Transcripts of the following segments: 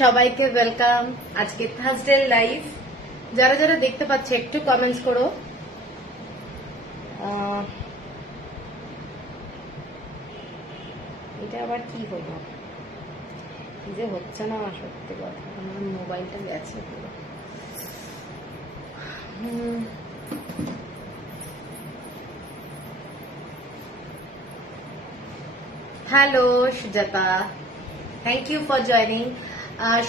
সবাইকে ওয়েলকাম আজকে Thursday live. যারা যারা দেখতে পাচ্ছে একটু কমেন্টস করো। এটা আবার কি হলো, কি যে হচ্ছে না আমার, সত্যি কথা আমার মোবাইলটা গেছে পুরো। Hello Sujata, thank you for joining.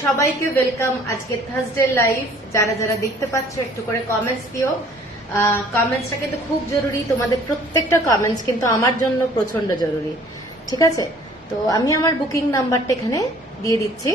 সবাইকে ওয়েলকাম আজকে থার্সডে লাইভ। যারা যারা দেখতে পাচ্ছ একটু করে কমেন্টস দিও। কমেন্টসটা কিন্তু খুব জরুরি, তোমাদের প্রত্যেকটা কমেন্টস কিন্তু আমার জন্য প্রচন্ড জরুরি। ঠিক আছে, তো আমি আমার বুকিং নাম্বারটা এখানে দিয়ে দিচ্ছি।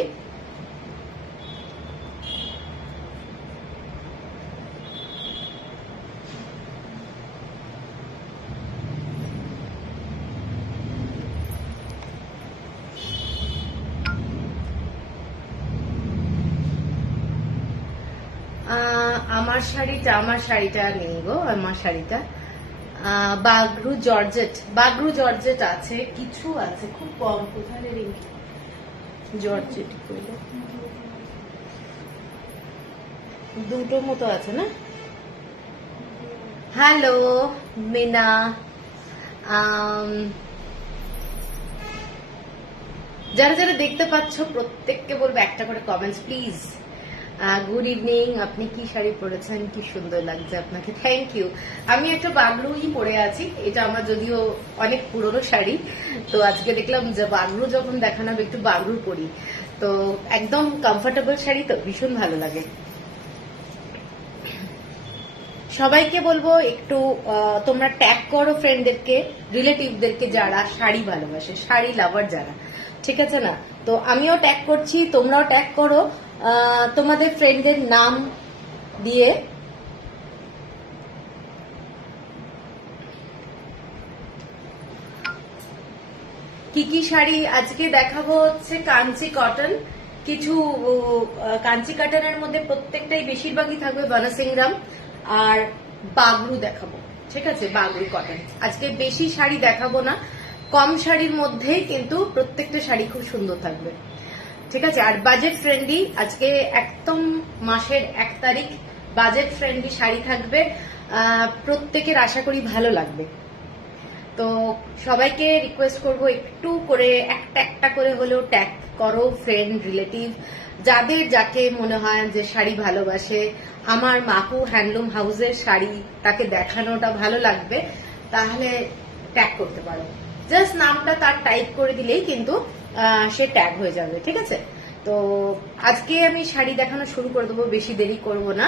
আমার শাড়িটা নেই গো, আমার শাড়িটা বাগরু জর্জেট আছে, কিছু আছে খুব কম। কোথায় জর্জেট দুটো মতো আছে না। হ্যালো মিনা, যারা যারা দেখতে পাচ্ছ প্রত্যেককে বলবো একটা করে কমেন্টস প্লিজ। গুড ইভিনিং, আপনি কি শাড়ি পরেছেন, কি সুন্দর লাগছে আপনাকে, থ্যাংক ইউ। আমি একটা বাগরুই পরে আছি, এটা আমার যদিও অনেক পুরনো শাড়ি, তো আজকে দেখলাম যে বাগরু যখন দেখানো হবে একটু বাগরু পরি, তো একদম কমফোর্টেবল শাড়ি, তো ভীষণ ভালো লাগে। সবাইকে বলবো একটু তোমরা ট্যাগ করো ফ্রেন্ডদেরকে, রিলেটিভদেরকে যারা শাড়ি ভালোবাসে, শাড়ি লাভার যারা, ঠিক আছে না। তো আমিও ট্যাগ করছি, তোমরাও ট্যাগ করো তোমাদের ফ্রেন্ডদের নাম দিয়ে। কি কি শাড়ি আজকে দেখাবো হচ্ছে কাঞ্চি কটন, কিছু কাঞ্চি কটনের মধ্যে প্রত্যেকটাই বেশিরভাগই থাকবে বানাসিংরাম, আর বাগরু দেখাবো। ঠিক আছে, বাগরু কটন আজকে বেশি শাড়ি দেখাবো না, কম শাড়ির মধ্যেই কিন্তু প্রত্যেকটা শাড়ি খুব সুন্দর থাকবে। ঠিক আছে, আর বাজেট ফ্রেন্ডলি আজকে একদম মাসের 1 তারিখ, বাজেট ফ্রেন্ডলি শাড়ি থাকবে, প্রত্যেকের আশা করি ভালো লাগবে। তো সবাইকে রিকোয়েস্ট করব একটু করে একটা একটা করে হলেও ট্যাগ করো ফ্রেন্ড রিলেটিভ, যাদের যাকে মনে হয় যে শাড়ি ভালোবাসে, আমার মাকু হ্যান্ডলুম হাউসের শাড়ি তাকে দেখানোটা ভালো লাগবে, তাহলে ট্যাগ করতে পারো। জাস্ট নামটা তার টাইপ করে দিলেই কিন্তু সে ট্যাগ হয়ে যাবে। ঠিক আছে, তো আজকে আমি শাড়ি দেখানো শুরু করে দেবো, বেশি দেরি করব না।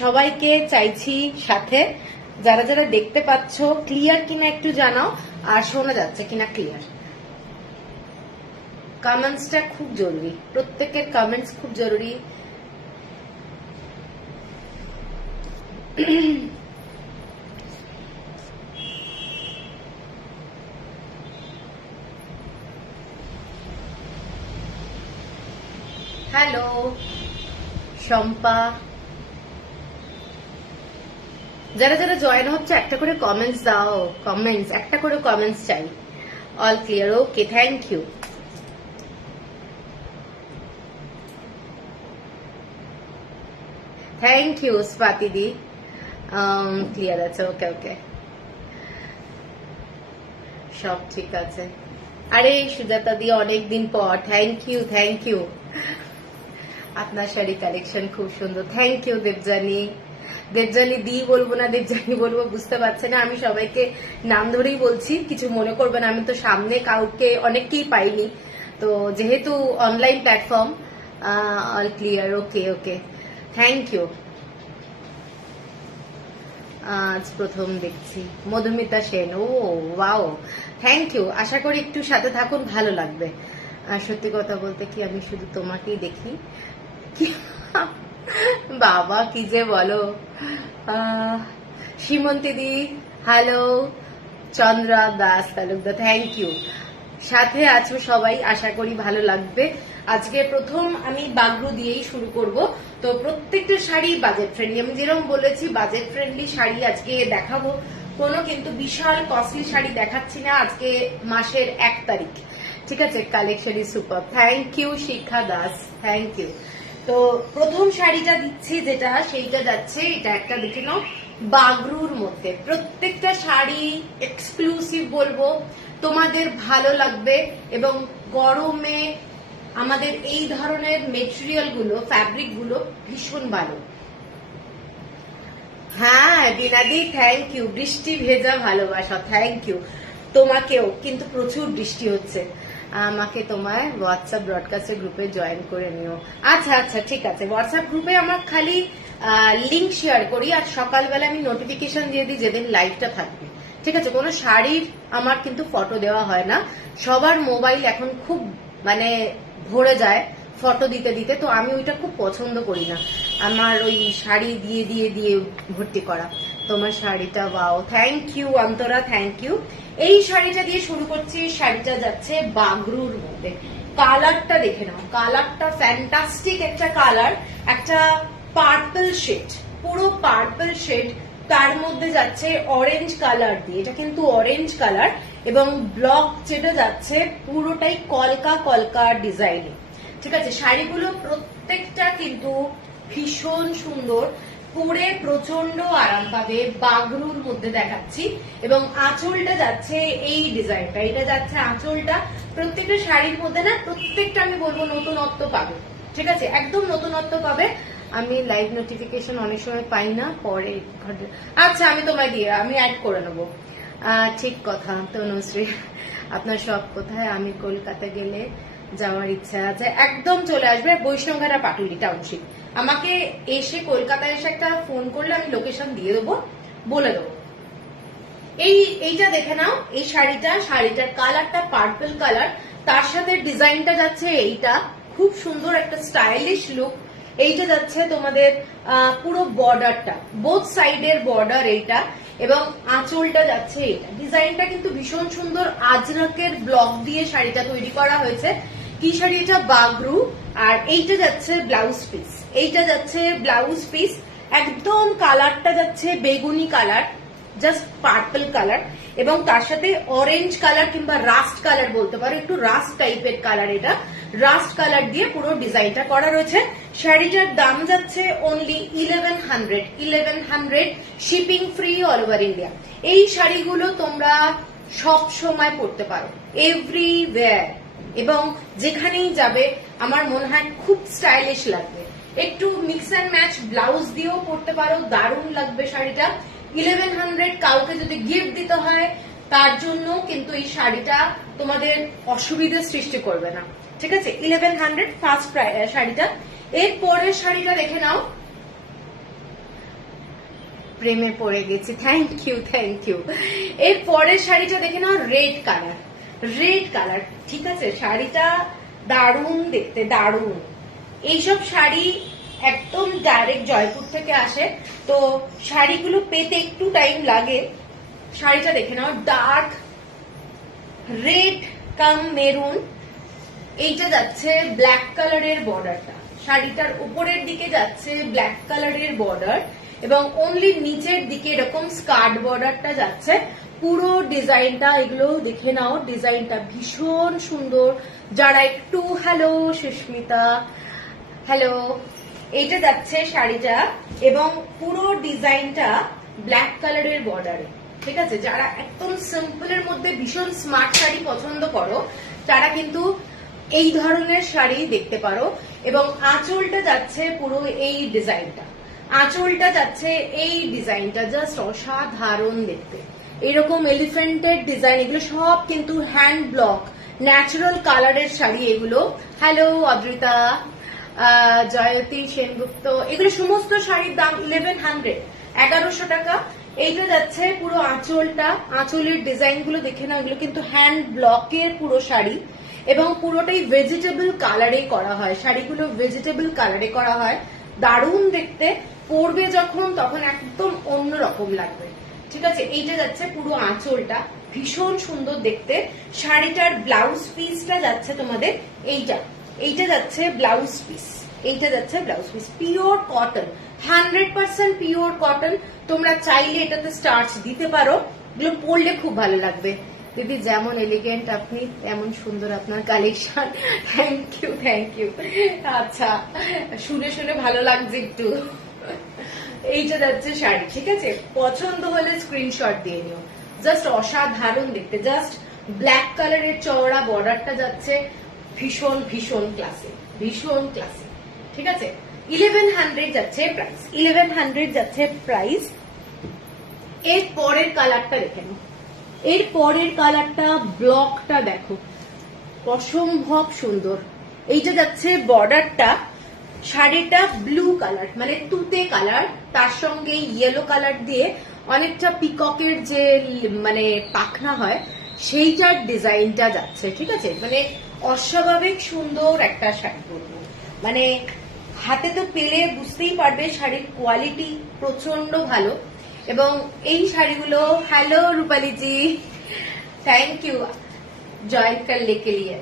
সবাইকে চাইছি সাথে, যারা যারা দেখতে পাচ্ছ ক্লিয়ার কিনা একটু জানাও, আর শোনা যাচ্ছে কিনা ক্লিয়ার। কমেন্টসটা খুব জরুরি, প্রত্যেকের কমেন্টস খুব জরুরি। হ্যালো শম্পা, যারা যারা জয়েন হচ্ছে একটা করে কমেন্টস দাও, কমেন্টস একটা করে কমেন্টস চাই। All clear, okay, thank you. Thank you Swati di, clear আছে, ওকে ওকে, সব ঠিক আছে। আরে সুজাতা দি অনেকদিন পর, থ্যাংক ইউ থ্যাংক ইউ। আপনার শাড়ি কালেকশন খুব সুন্দর, থ্যাংক ইউ। দেবজানি দি বলবো না দেবজানি বলবো বুঝতে পারছে না, আমি সবাইকে নাম ধরেই বলছি, কিছু মনে করবে না। আমি তো সামনে কাউকে অনেককেই পাইনি, তো যেহেতু online platform. All clear, okay okay, thank you. আজ প্রথম দেখছি Madhumita Sen, oh wow, thank you. আশা করি একটু সাথে থাকুন, ভালো লাগবে। সত্যি কথা বলতে কি আমি শুধু তোমাকেই দেখি, বাবা কি যে বলো। Simanti di hello, Chandra Das Talukdar, thank you. সাথে আছো সবাই, আশা করি ভালো লাগবে। আজকে প্রথম আমি বাগরু দিয়েই শুরু করব। তো প্রত্যেকটা শাড়ি বাজেট ফ্রেন্ডলি, আমি যেরকম বলেছি বাজেট ফ্রেন্ডলি শাড়ি আজকে দেখাবো, কোনো কিন্তু বিশাল কস্টলি শাড়ি দেখাচ্ছি না। আজকে মাসের 1 তারিখ, ঠিক আছে। Collection is super. Thank you Shikha Das, thank you. তো প্রথম শাড়িটা দিচ্ছি যেটা, সেইটা যাচ্ছে, এটা একটা দেখে নাও বাগরুর মধ্যে। প্রত্যেকটা শাড়ি এক্সক্লুসিভ বলবো, তোমাদের ভালো লাগবে। এবং গরমে আমাদের এই ধরনের মেটেরিয়াল গুলো, ফ্যাব্রিক গুলো ভীষণ ভালো। হ্যাঁ বিনাদি, থ্যাংক ইউ। বৃষ্টি ভেজা ভালোবাসা, থ্যাংক ইউ তোমাকেও। কিন্তু প্রচুর বৃষ্টি হচ্ছে, আমাকে তোমার হোয়াটসঅ্যাপ ব্রডকাস্টের গ্রুপে জয়েন করে নিও। আচ্ছা আচ্ছা ঠিক আছে, হোয়াটসঅ্যাপ গ্রুপে আমার খালি লিংক শেয়ার করি, আর সকালবেলা আমি নোটিফিকেশন দিয়ে দিই যেদিন লাইভটা থাকবে, ঠিক আছে। কোনো শাড়ির আমার কিন্তু ফটো দেওয়া হয় না, সবার মোবাইল এখন খুব মানে ভরে যায় ফটো দিতে দিতে, তো আমি ওইটা খুব পছন্দ করি না, আমার ওই শাড়ি দিয়ে দিয়ে দিয়ে ভর্তি করা। তোমার শাড়িটা wow, thank you Antara, thank you. এই শাড়িটা দিয়ে শুরু করছি। শাড়িটা যাচ্ছে বাগরুর মধ্যে। কালারটা দেখে নাও, কালারটা ফ্যান্টাস্টিক একটা কালার, একটা পার্পল শেড, পুরো পার্পল শেড, তার মধ্যে যাচ্ছে অরেঞ্জ কালার দিয়ে, এটা কিন্তু অরেঞ্জ কালার, এবং ব্লক যেটা যাচ্ছে পুরোটাই কলকা কলকা ডিজাইনে, ঠিক আছে। শাড়িগুলো প্রত্যেকটা কিন্তু ভীষণ সুন্দর, পরে প্রচন্ড আরাম পাবে। বাগরুর মধ্যে দেখাচ্ছি, এবং আঁচলটা যাচ্ছে এই ডিজাইনটা, এটা যাচ্ছে আঁচলটা। প্রত্যেকটা শাড়ির মধ্যে না, প্রত্যেকটা আমি বলবো নতুনত্ব পাবে, ঠিক আছে, একদম নতুনত্ব পাবে। আমি লাইভ নোটিফিকেশন অনেক সময় পাই না, পরে আচ্ছা আমি তোমায় দিয়ে আমি অ্যাড করে নেবো। ঠিক কথা তনুশ্রী, আপনার সব কোথায়? আমি কলকাতা গেলে যাওয়ার ইচ্ছা আছে, একদম চলে আসবে। বৈষ্ণবঘাটা পাটুলি টাউনশিপ, আমাকে এসে কলকাতায় এসে একটা ফোন করলে আমি লোকেশন দিয়ে দেবো, বলে দেবো। এইটা দেখে নাও, এই শাড়িটার কালারটা পার্পল কালার, তার সাথে ডিজাইনটা যাচ্ছে এইটা, খুব সুন্দর একটা স্টাইলিশ লুক। এইটা যাচ্ছে তোমাদের পুরো বর্ডারটা, বোথ সাইডের বর্ডার এইটা, এবং আঁচলটা যাচ্ছে এইটা। ডিজাইনটা কিন্তু ভীষণ সুন্দর, আজরকের ব্লক দিয়ে শাড়িটা তৈরি করা হয়েছে। কি শাড়ি এটা? বাগরু। আর এইটা যাচ্ছে ব্লাউজ পিস, এইটা যাচ্ছে ব্লাউজ পিস। একদম কালারটা যাচ্ছে বেগুনি কালার, জাস্ট পার্পল কালার, এবং তার সাথে অরেঞ্জ কালার কিংবা রাস্ট কালার বলতে পারো, একটু রাস্ট টাইপের কালার, এটা রাস্ট কালার দিয়ে পুরো ডিজাইনটা করা রয়েছে। শাড়িটার দাম যাচ্ছে only 1100, shipping free all over India. এই শাড়িগুলো তোমরা সব সময় পরতে পারো, এভরিওয়্যার, এবং যেখানেই যাবে আমার মনে হয় খুব স্টাইলিশ লাগবে। একটু মিক্স অ্যান্ড ম্যাচ ব্লাউজ দিয়েও পরতে পারো, দারুণ লাগবে শাড়িটা। 1100 কাউকে যদি গিফট দিতে হয় তার জন্য কিন্তু এই শাড়িটা তোমাদের অসুবিধার সৃষ্টি করবে না, ঠিক আছে। 1100 ফার্স্ট শাড়িটা। এর পরের শাড়িটা দেখে নাও, প্রেমে পড়ে গেছি, থ্যাংক ইউ থ্যাংক ইউ। এর পরের শাড়িটা দেখে নাও, রেড কালার, রেড কালার, ঠিক আছে। শাড়িটা দারুণ দেখতে, দারুণ। এইসব শাড়ি একদম ডাইরেক্ট জয়পুর থেকে আসে, তো শাড়িগুলো পেতে একটু টাইম লাগে। শাড়িটা দেখে নাও, ডার্ক রেড কাম মেরুন, এইটা যাচ্ছে ব্ল্যাক কালারের বর্ডারটা, শাড়িটার উপরের দিকে যাচ্ছে ব্ল্যাক কালারের বর্ডার, এবং অনলি নিচের দিকে এরকম স্কার্ট বর্ডারটা যাচ্ছে। পুরো ডিজাইনটা এগুলো দেখে নাও, ডিজাইনটা ভীষণ সুন্দর। যারা একটু, হ্যালো সুস্মিতা, হ্যালো, এইটা যাচ্ছে শাড়িটা, এবং পুরো ডিজাইনটা ব্ল্যাক কালারের বর্ডারে, ঠিক আছে। যারা একদম সিম্পলের মধ্যে ভীষণ স্মার্ট শাড়ি পছন্দ করো তারা কিন্তু এই ধরনের শাড়ি দেখতে পারো। এবং আঁচলটা যাচ্ছে পুরো এই ডিজাইনটা, আঁচলটা যাচ্ছে এই ডিজাইনটা, জাস্ট অসাধারণ দেখতে। এরকম এলিফেন্টের ডিজাইন, এগুলো সব কিন্তু হ্যান্ড ব্লক ন্যাচারাল কালারের শাড়ি এগুলো। হ্যালো অদ্রিতা, জয়তী সেনগুপ্ত, এগুলো সমস্ত শাড়ির দাম 1100 টাকা। এইটা যাচ্ছে পুরো আঁচলটা, আঁচলের ডিজাইন গুলো দেখে নাও, এগুলো কিন্তু হ্যান্ড ব্লকের পুরো শাড়ি, এবং পুরোটাই ভেজিটেবল কালারে করা হয়, শাড়িগুলো ভেজিটেবল কালারে করা হয়, দারুণ দেখতে। পরবে যখন তখন একদম অন্যরকম লাগবে, ঠিক আছে। এইটা যাচ্ছে পুরো আঁচলটা, ভীষণ সুন্দর দেখতে। শাড়িটার ব্লাউজ পিসটা যাচ্ছে তোমাদের এইটা, এইটা যাচ্ছে ব্লাউজ পিস, এইটা যাচ্ছে blouse piece, pure cotton, 100% pure cotton. তোমরা চাইলে এটাতে স্টার্চ দিতে পারো, এগুলো পরলে খুব ভালো লাগবে। দিদি যেমন এলিগেন্ট আপনি, এমন সুন্দর আপনার collection. Thank you, thank you. আচ্ছা, শুনে শুনে ভালো লাগছে একটু। এইটা যাচ্ছে শাড়ি, ঠিক আছে? পছন্দ হলে স্ক্রিনশট দিয়ে নিও। জাস্ট অসাধারণ দেখতে, জাস্ট ব্ল্যাক কালারের চওড়া বর্ডারটা যাচ্ছে, ভীষণ ভীষণ ক্লাসিক, ভীষণ ক্লাসিক, ঠিক আছে? 1100 যাচ্ছে প্রাইস, 1100 যাচ্ছে প্রাইস। এর পরের কালারটা দেখে নাও, এর পরের কালারটা, ব্লকটা দেখো, অসম্ভব সুন্দর। এইটা যাচ্ছে বর্ডারটা, শাড়িটা ব্লু কালার মানে তুতে কালার, তার সঙ্গে ইয়েলো কালার দিয়ে অনেকটা পিককের যে মানে পাখনা হয় সেইটার ডিজাইনটা যাচ্ছে, ঠিক আছে? মানে অস্বাভাবিক সুন্দর একটা শাড়ি পরবো, মানে হাতে তো পেলে বুঝতেই পারবে শাড়ির কোয়ালিটি প্রচন্ড ভালো। এবং এই শাড়িগুলো, hello Rupali ji, thank you join করলে কে লিয়ে।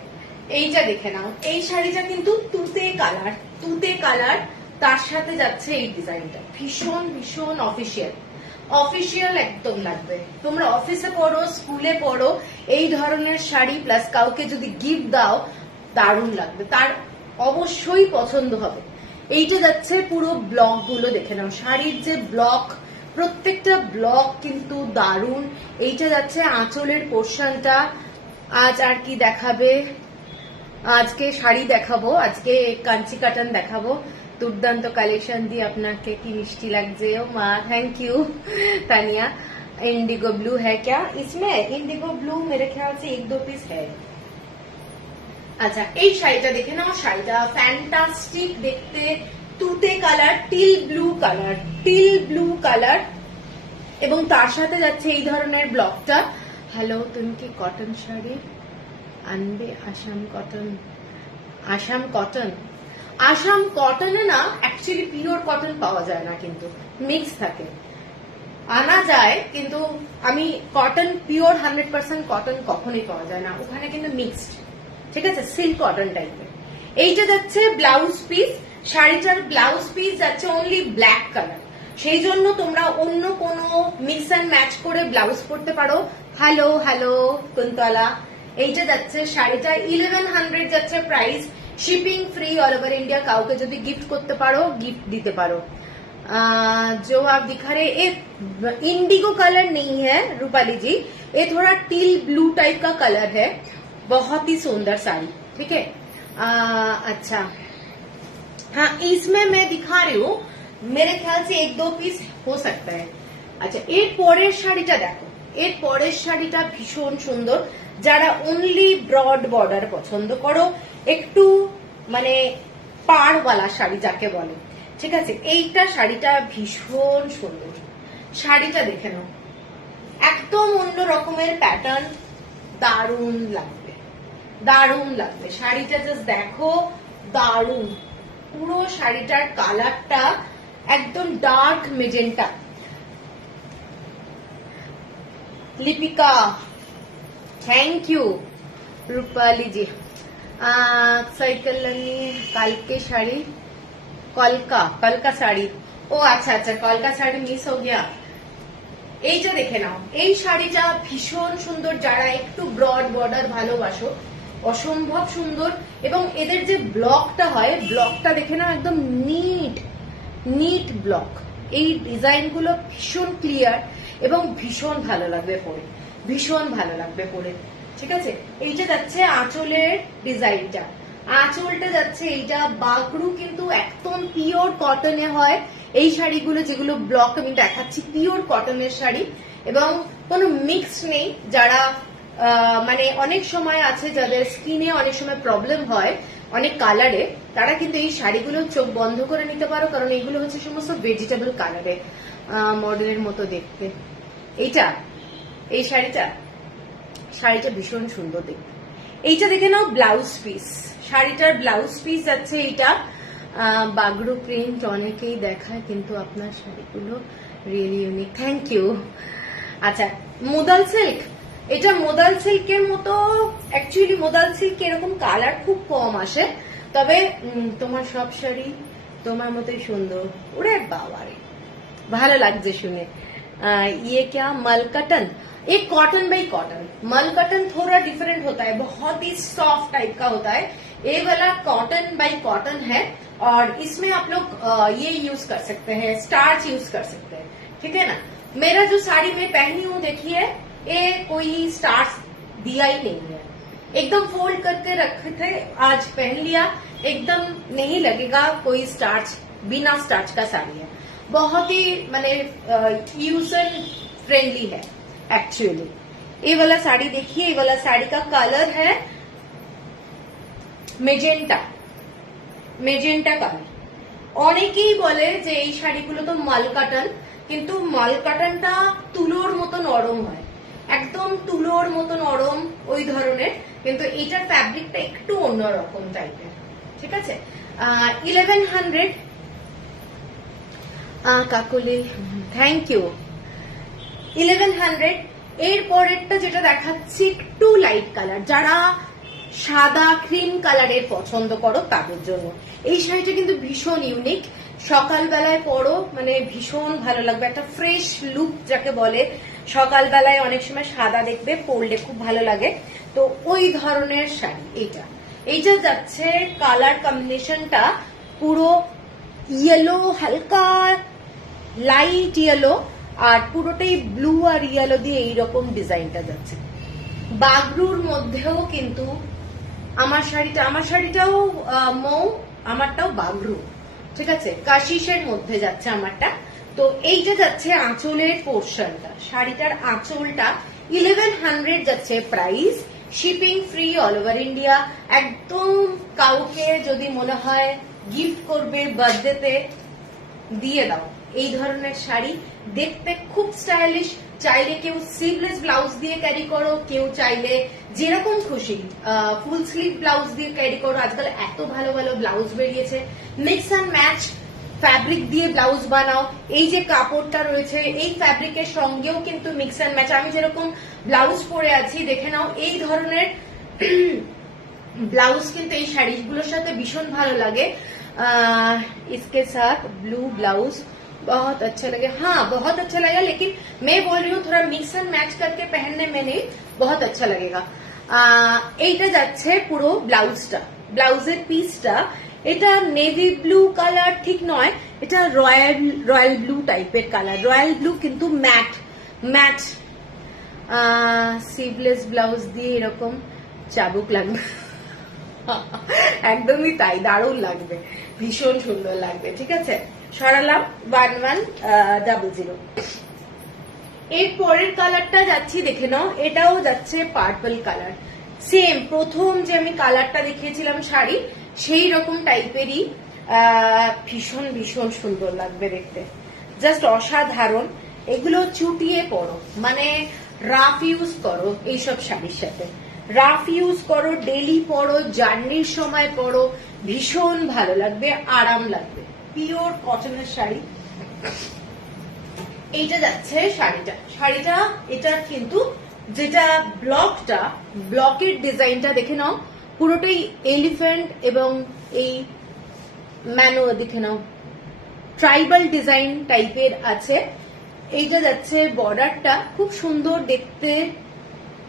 এইটা দেখে নাও, এই শাড়িটা কিন্তু তুতে কালার, তুতে কালার, তার সাথে যাচ্ছে এই ডিজাইনটা, ভীষণ ভীষণ অফিসিয়াল, অফিসিয়াল একদম লাগবে। তোমরা অফিসে পড়ো, স্কুলে পড়ো, এই ধরনের শাড়ি প্লাস কাউকে যদি গিফট দাও দারুণ লাগবে, তার অবশ্যই পছন্দ হবে। এইটা যাচ্ছে পুরো ব্লক গুলো দেখে নাও, শাড়ির যে ব্লক, প্রত্যেকটা ব্লক কিন্তু দারুণ। এইটা যাচ্ছে আঁচলের পোর্শনটা। আজ আর কি দেখাবে? আজকে শাড়ি দেখাবো, আজকে কাঞ্চি কাটান দেখাবো। দুর্দান্ত কালেকশন দিয়ে আপনাকে কি মিষ্টি লাগছে। ও মা, thank you Tania. Indigo blue है क्या इसमें? इंडिगो ब्लू मेरे ख्याल से 1-2 पीस है। আচ্ছা, এই শাড়িটা দেখে নাও, শাড়িটা ফ্যান্টাস্টিক দেখতে, তুতে colour, teal blue colour, teal blue colour, এবং তার সাথে যাচ্ছে এই ধরনের ব্লকটা। হ্যালো, তুমি কি কটন শাড়ি আনবে? আসাম কটন, আসাম কটন, আসাম কটনে না অ্যাকচুয়ালি পিওর কটন পাওয়া যায় না, কিন্তু মিক্স থাকে, আনা যায় কিন্তু আমি কটন পিওর 100% কটন কখনোই পাওয়া যায় না, ওখানে কিন্তু মিক্সড, ঠিক আছে? সিল্ক কটন টাইপের। এইটা যাচ্ছে ব্লাউজ পিস, শাড়িটার ব্লাউজ পিস যাচ্ছে অনলি ব্ল্যাক কালার, সেই জন্য তোমরা অন্য কোনো মিক্স অ্যান্ড ম্যাচ করে ব্লাউজ পরতে পারো। Hello hello Kuntala. এইটা যাচ্ছে শাড়িটা 1100 যাচ্ছে price, shipping free all over India. কাউকে যদি গিফট করতে পারো, গিফট দিতে পারো। जो आप दिखा रहे, ये इंडिगो कलर नहीं है रूपाली जी, ये थोड़ा टील ब्लू टाइप का कलर है, बहुत ही सुंदर साड़ी, ठीक है? अच्छा, हाँ इसमें मैं दिखा रही हूँ, मेरे ख्याल से 1-2 पीस हो सकता है। আচ্ছা, এর পরের শাড়িটা দেখো, এর পরের শাড়িটা ভীষণ সুন্দর। যারা অনলি ব্রড বর্ডার পছন্দ করো, একটু মানে পাড়ওয়ালা শাড়ি যাকে বলে, ঠিক আছে? এইটা শাড়িটা ভীষণ সুন্দর, শাড়িটা দেখে নাও, একদম অন্য রকমের প্যাটার্ন, দারুণ লাগবে, দারুণ লাগবে শাড়িটা, জাস্ট দেখো, দারুণ। পুরো শাড়িটার কালারটা একদম dark magenta. Lipika, thank you Rupali ji. সাইকেল কালকে শাড়ি, কলকা, কলকা শাড়ি, ও আচ্ছা আচ্ছা, কলকা শাড়ি মিস হো গিয়া। এইটা দেখে নাও, এই শাড়িটা ভীষণ সুন্দর, যারা একটু ব্রড বর্ডার ভালোবাসো, অসম্ভব সুন্দর। এবং এদের যে ব্লকটা হয়, ব্লকটা দেখে নাও, একদম নিট নিট ব্লক। এই ডিজাইন গুলো ভীষণ ক্লিয়ার এবং ভীষণ ভালো লাগবে পরে, ভীষণ ভালো লাগবে পরে, ঠিক আছে? এইটা যাচ্ছে আঁচলের ডিজাইনটা, আঁচলটা যাচ্ছে এইটা বাগড়ু, কিন্তু একদম পিওর কটনে হয় এই শাড়িগুলো, যেগুলো ব্লক আমি দেখাচ্ছি পিওর কটনের শাড়ি, এবং কোনো মিক্স নেই। যারা মানে অনেক সময় আছে যাদের স্কিনে অনেক সময় প্রবলেম হয় অনেক কালারে, তারা কিন্তু এই শাড়িগুলো চোখ বন্ধ করে নিতে পারো, কারণ এইগুলো হচ্ছে সমস্ত ভেজিটেবল কালারে, মডেলের মতো দেখতে। এইটা, এই শাড়িটা, শাড়িটা ভীষণ সুন্দর দেখতে। এইটা দেখে নাও ব্লাউজ পিস, শাড়িটার ব্লাউজ পিস যাচ্ছে এইটা বাগড়ু প্রিন্ট, অনেকেই দেখায় কিন্তু আপনার শাড়িগুলো রিয়েলি ইউনিক, থ্যাংক ইউ। আচ্ছা, মোদাল সিল্ক, এটা মোদাল সিল্কের মতো, অ্যাকচুয়ালি মোদাল সিল্ক এরকম কালার খুব কম আসে, তবে তোমার সব শাড়ি তোমার মতোই সুন্দর। ওরে বাবা রে, ভালো লাগছে শুনে। ये क्या मल कटन, एक कॉटन बाई कॉटन। मल कटन थोड़ा डिफरेंट होता है, बहुत ही सॉफ्ट टाइप का होता है। ये वाला कॉटन बाई कॉटन है और इसमें आप लोग ये यूज कर सकते हैं, स्टार्च यूज कर सकते हैं, ठीक है ना। मेरा जो साड़ी मैं पहनी हूँ देखिए, ये कोई स्टार्च दिया ही नहीं है, एकदम फोल्ड करके रखे थे, आज पहन लिया, एकदम नहीं लगेगा कोई स्टार्च, बिना स्टार्च का साड़ी है। बहुत ही माने यूजर फ्रेंडली है एक्चुअली। ये वाला साड़ी देखिए, ये वाला साड़ी का कलर है মেজেন্টা, মেজেন্টা কালার। অনেকেই বলে যে এই শাড়িগুলো তো মাল কাটান, কিন্তু মাল কাটানটা তুলোর মতো নরম হয়, একদম তুলোর মতো নরম ওই ধরনের, কিন্তু এটার ফ্যাব্রিকটা একটু অন্যরকম টাইপের, ঠিক আছে। 1100 কাকুলি, থ্যাংক ইউ। 1100। এর পরেরটা যেটা দেখাচ্ছি একটু লাইট কালার, যারা সাদা ক্রিম কালারের পছন্দ করো তাদের জন্য এই শাড়িটা কিন্তু ভীষণ ইউনিক। সকালবেলায় পরো মানে ভীষণ ভালো লাগবে, একটা ফ্রেশ লুক যাকে বলে। সকালবেলায় অনেক সময় সাদা দেখবে, পরলে খুব ভালো লাগে, তো ওই ধরনের শাড়ি এইটা। এইটা যাচ্ছে কালার কম্বিনেশনটা পুরো ইয়েলো, হালকা লাইট ইয়েলো, আর পুরোটাই ব্লু আর ইয়েলো দিয়ে এইরকম ডিজাইনটা যাচ্ছে। বাগরুর মধ্যেও কিন্তু আমার শাড়িটাও মৌ, আমারটাও বাগরু, ঠিক আছে। কাশিসের মধ্যে যাচ্ছে আমারটা। তো এইটা যাচ্ছে আঁচলের পোর্শনটা, শাড়িটার আঁচলটা 1100 যাচ্ছে price, shipping free all over India. একদম কাউকে যদি মনে হয় গিফট করবে বার্থডেতে, দিয়ে দাও এই ধরনের শাড়ি, দেখতে খুব স্টাইলিশ। চাইলে কেউ স্লিভলেস ব্লাউজ দিয়ে ক্যারি করো, কেউ চাইলে যেরকম খুশি ফুল স্লিভ ব্লাউজ দিয়ে ক্যারি করো। আজকাল এত ভালো ভালো ব্লাউজ বেরিয়েছে, মিক্স অ্যান্ড ম্যাচ ফ্যাব্রিক দিয়ে ব্লাউজ বানাও। এই যে কাপড়টা রয়েছে এই ফ্যাব্রিকের সঙ্গেও কিন্তু মিক্স অ্যান্ড ম্যাচ। আমি যেরকম ব্লাউজ পরে আছি দেখে নাও, এই ধরনের ব্লাউজ কিন্তু এই শাড়িগুলোর সাথে ভীষণ ভালো লাগে। इसके साथ ब्लू ब्लाउज बहुत अच्छा लगे, हाँ बहुत अच्छा लगेगा, लेकिन मैं बोल रही हूँ थोड़ा मिक्स एंड मैच करके पहनने में नहीं, बहुत अच्छा लगेगा। এইটা যাচ্ছে পুরো ব্লাউজটা, ব্লাউজের পিসটা। এটা নেভি ব্লু কালার ঠিক নয়, এটা রয়্যাল ব্লু টাইপের কালার, রয়্যাল ব্লু কিন্তু ম্যাট ম্যাট। স্লিভলেস ব্লাউজ দিয়ে এরকম চাবুক লাগবে, একদমই তাই, দারুণ লাগবে, ভীষণ সুন্দর লাগবে, ঠিক আছে। সরালাম 1100। এর পরের কালারটা যাচ্ছি, দেখে নাও, এটাও যাচ্ছে পার্পল কালার, সেম প্রথম যে আমি কালারটা দেখিয়েছিলাম শাড়ি সেই রকম টাইপেরই, ভীষণ ভীষণ সুন্দর লাগবে দেখতে, জাস্ট অসাধারণ। এগুলো চুটিয়ে পরো, মানে রাফ ইউজ করো এইসব শাড়ির সাথে, রাফ ইউজ করো, ডেলি পরো, জার্নির সময় পরো, ভীষণ ভালো লাগবে, আরাম লাগবে, পিওর কটনের শাড়ি। এইটা যাচ্ছে শাড়িটা এটার কিন্তু যেটা ব্লকের ডিজাইনটা দেখে নাও, পুরোটাই এলিফ্যান্ট এবং এই ম্যানো দেখে নাও ট্রাইবাল ডিজাইন টাইপের আছে। এইটা যাচ্ছে বর্ডারটা খুব সুন্দর দেখতে,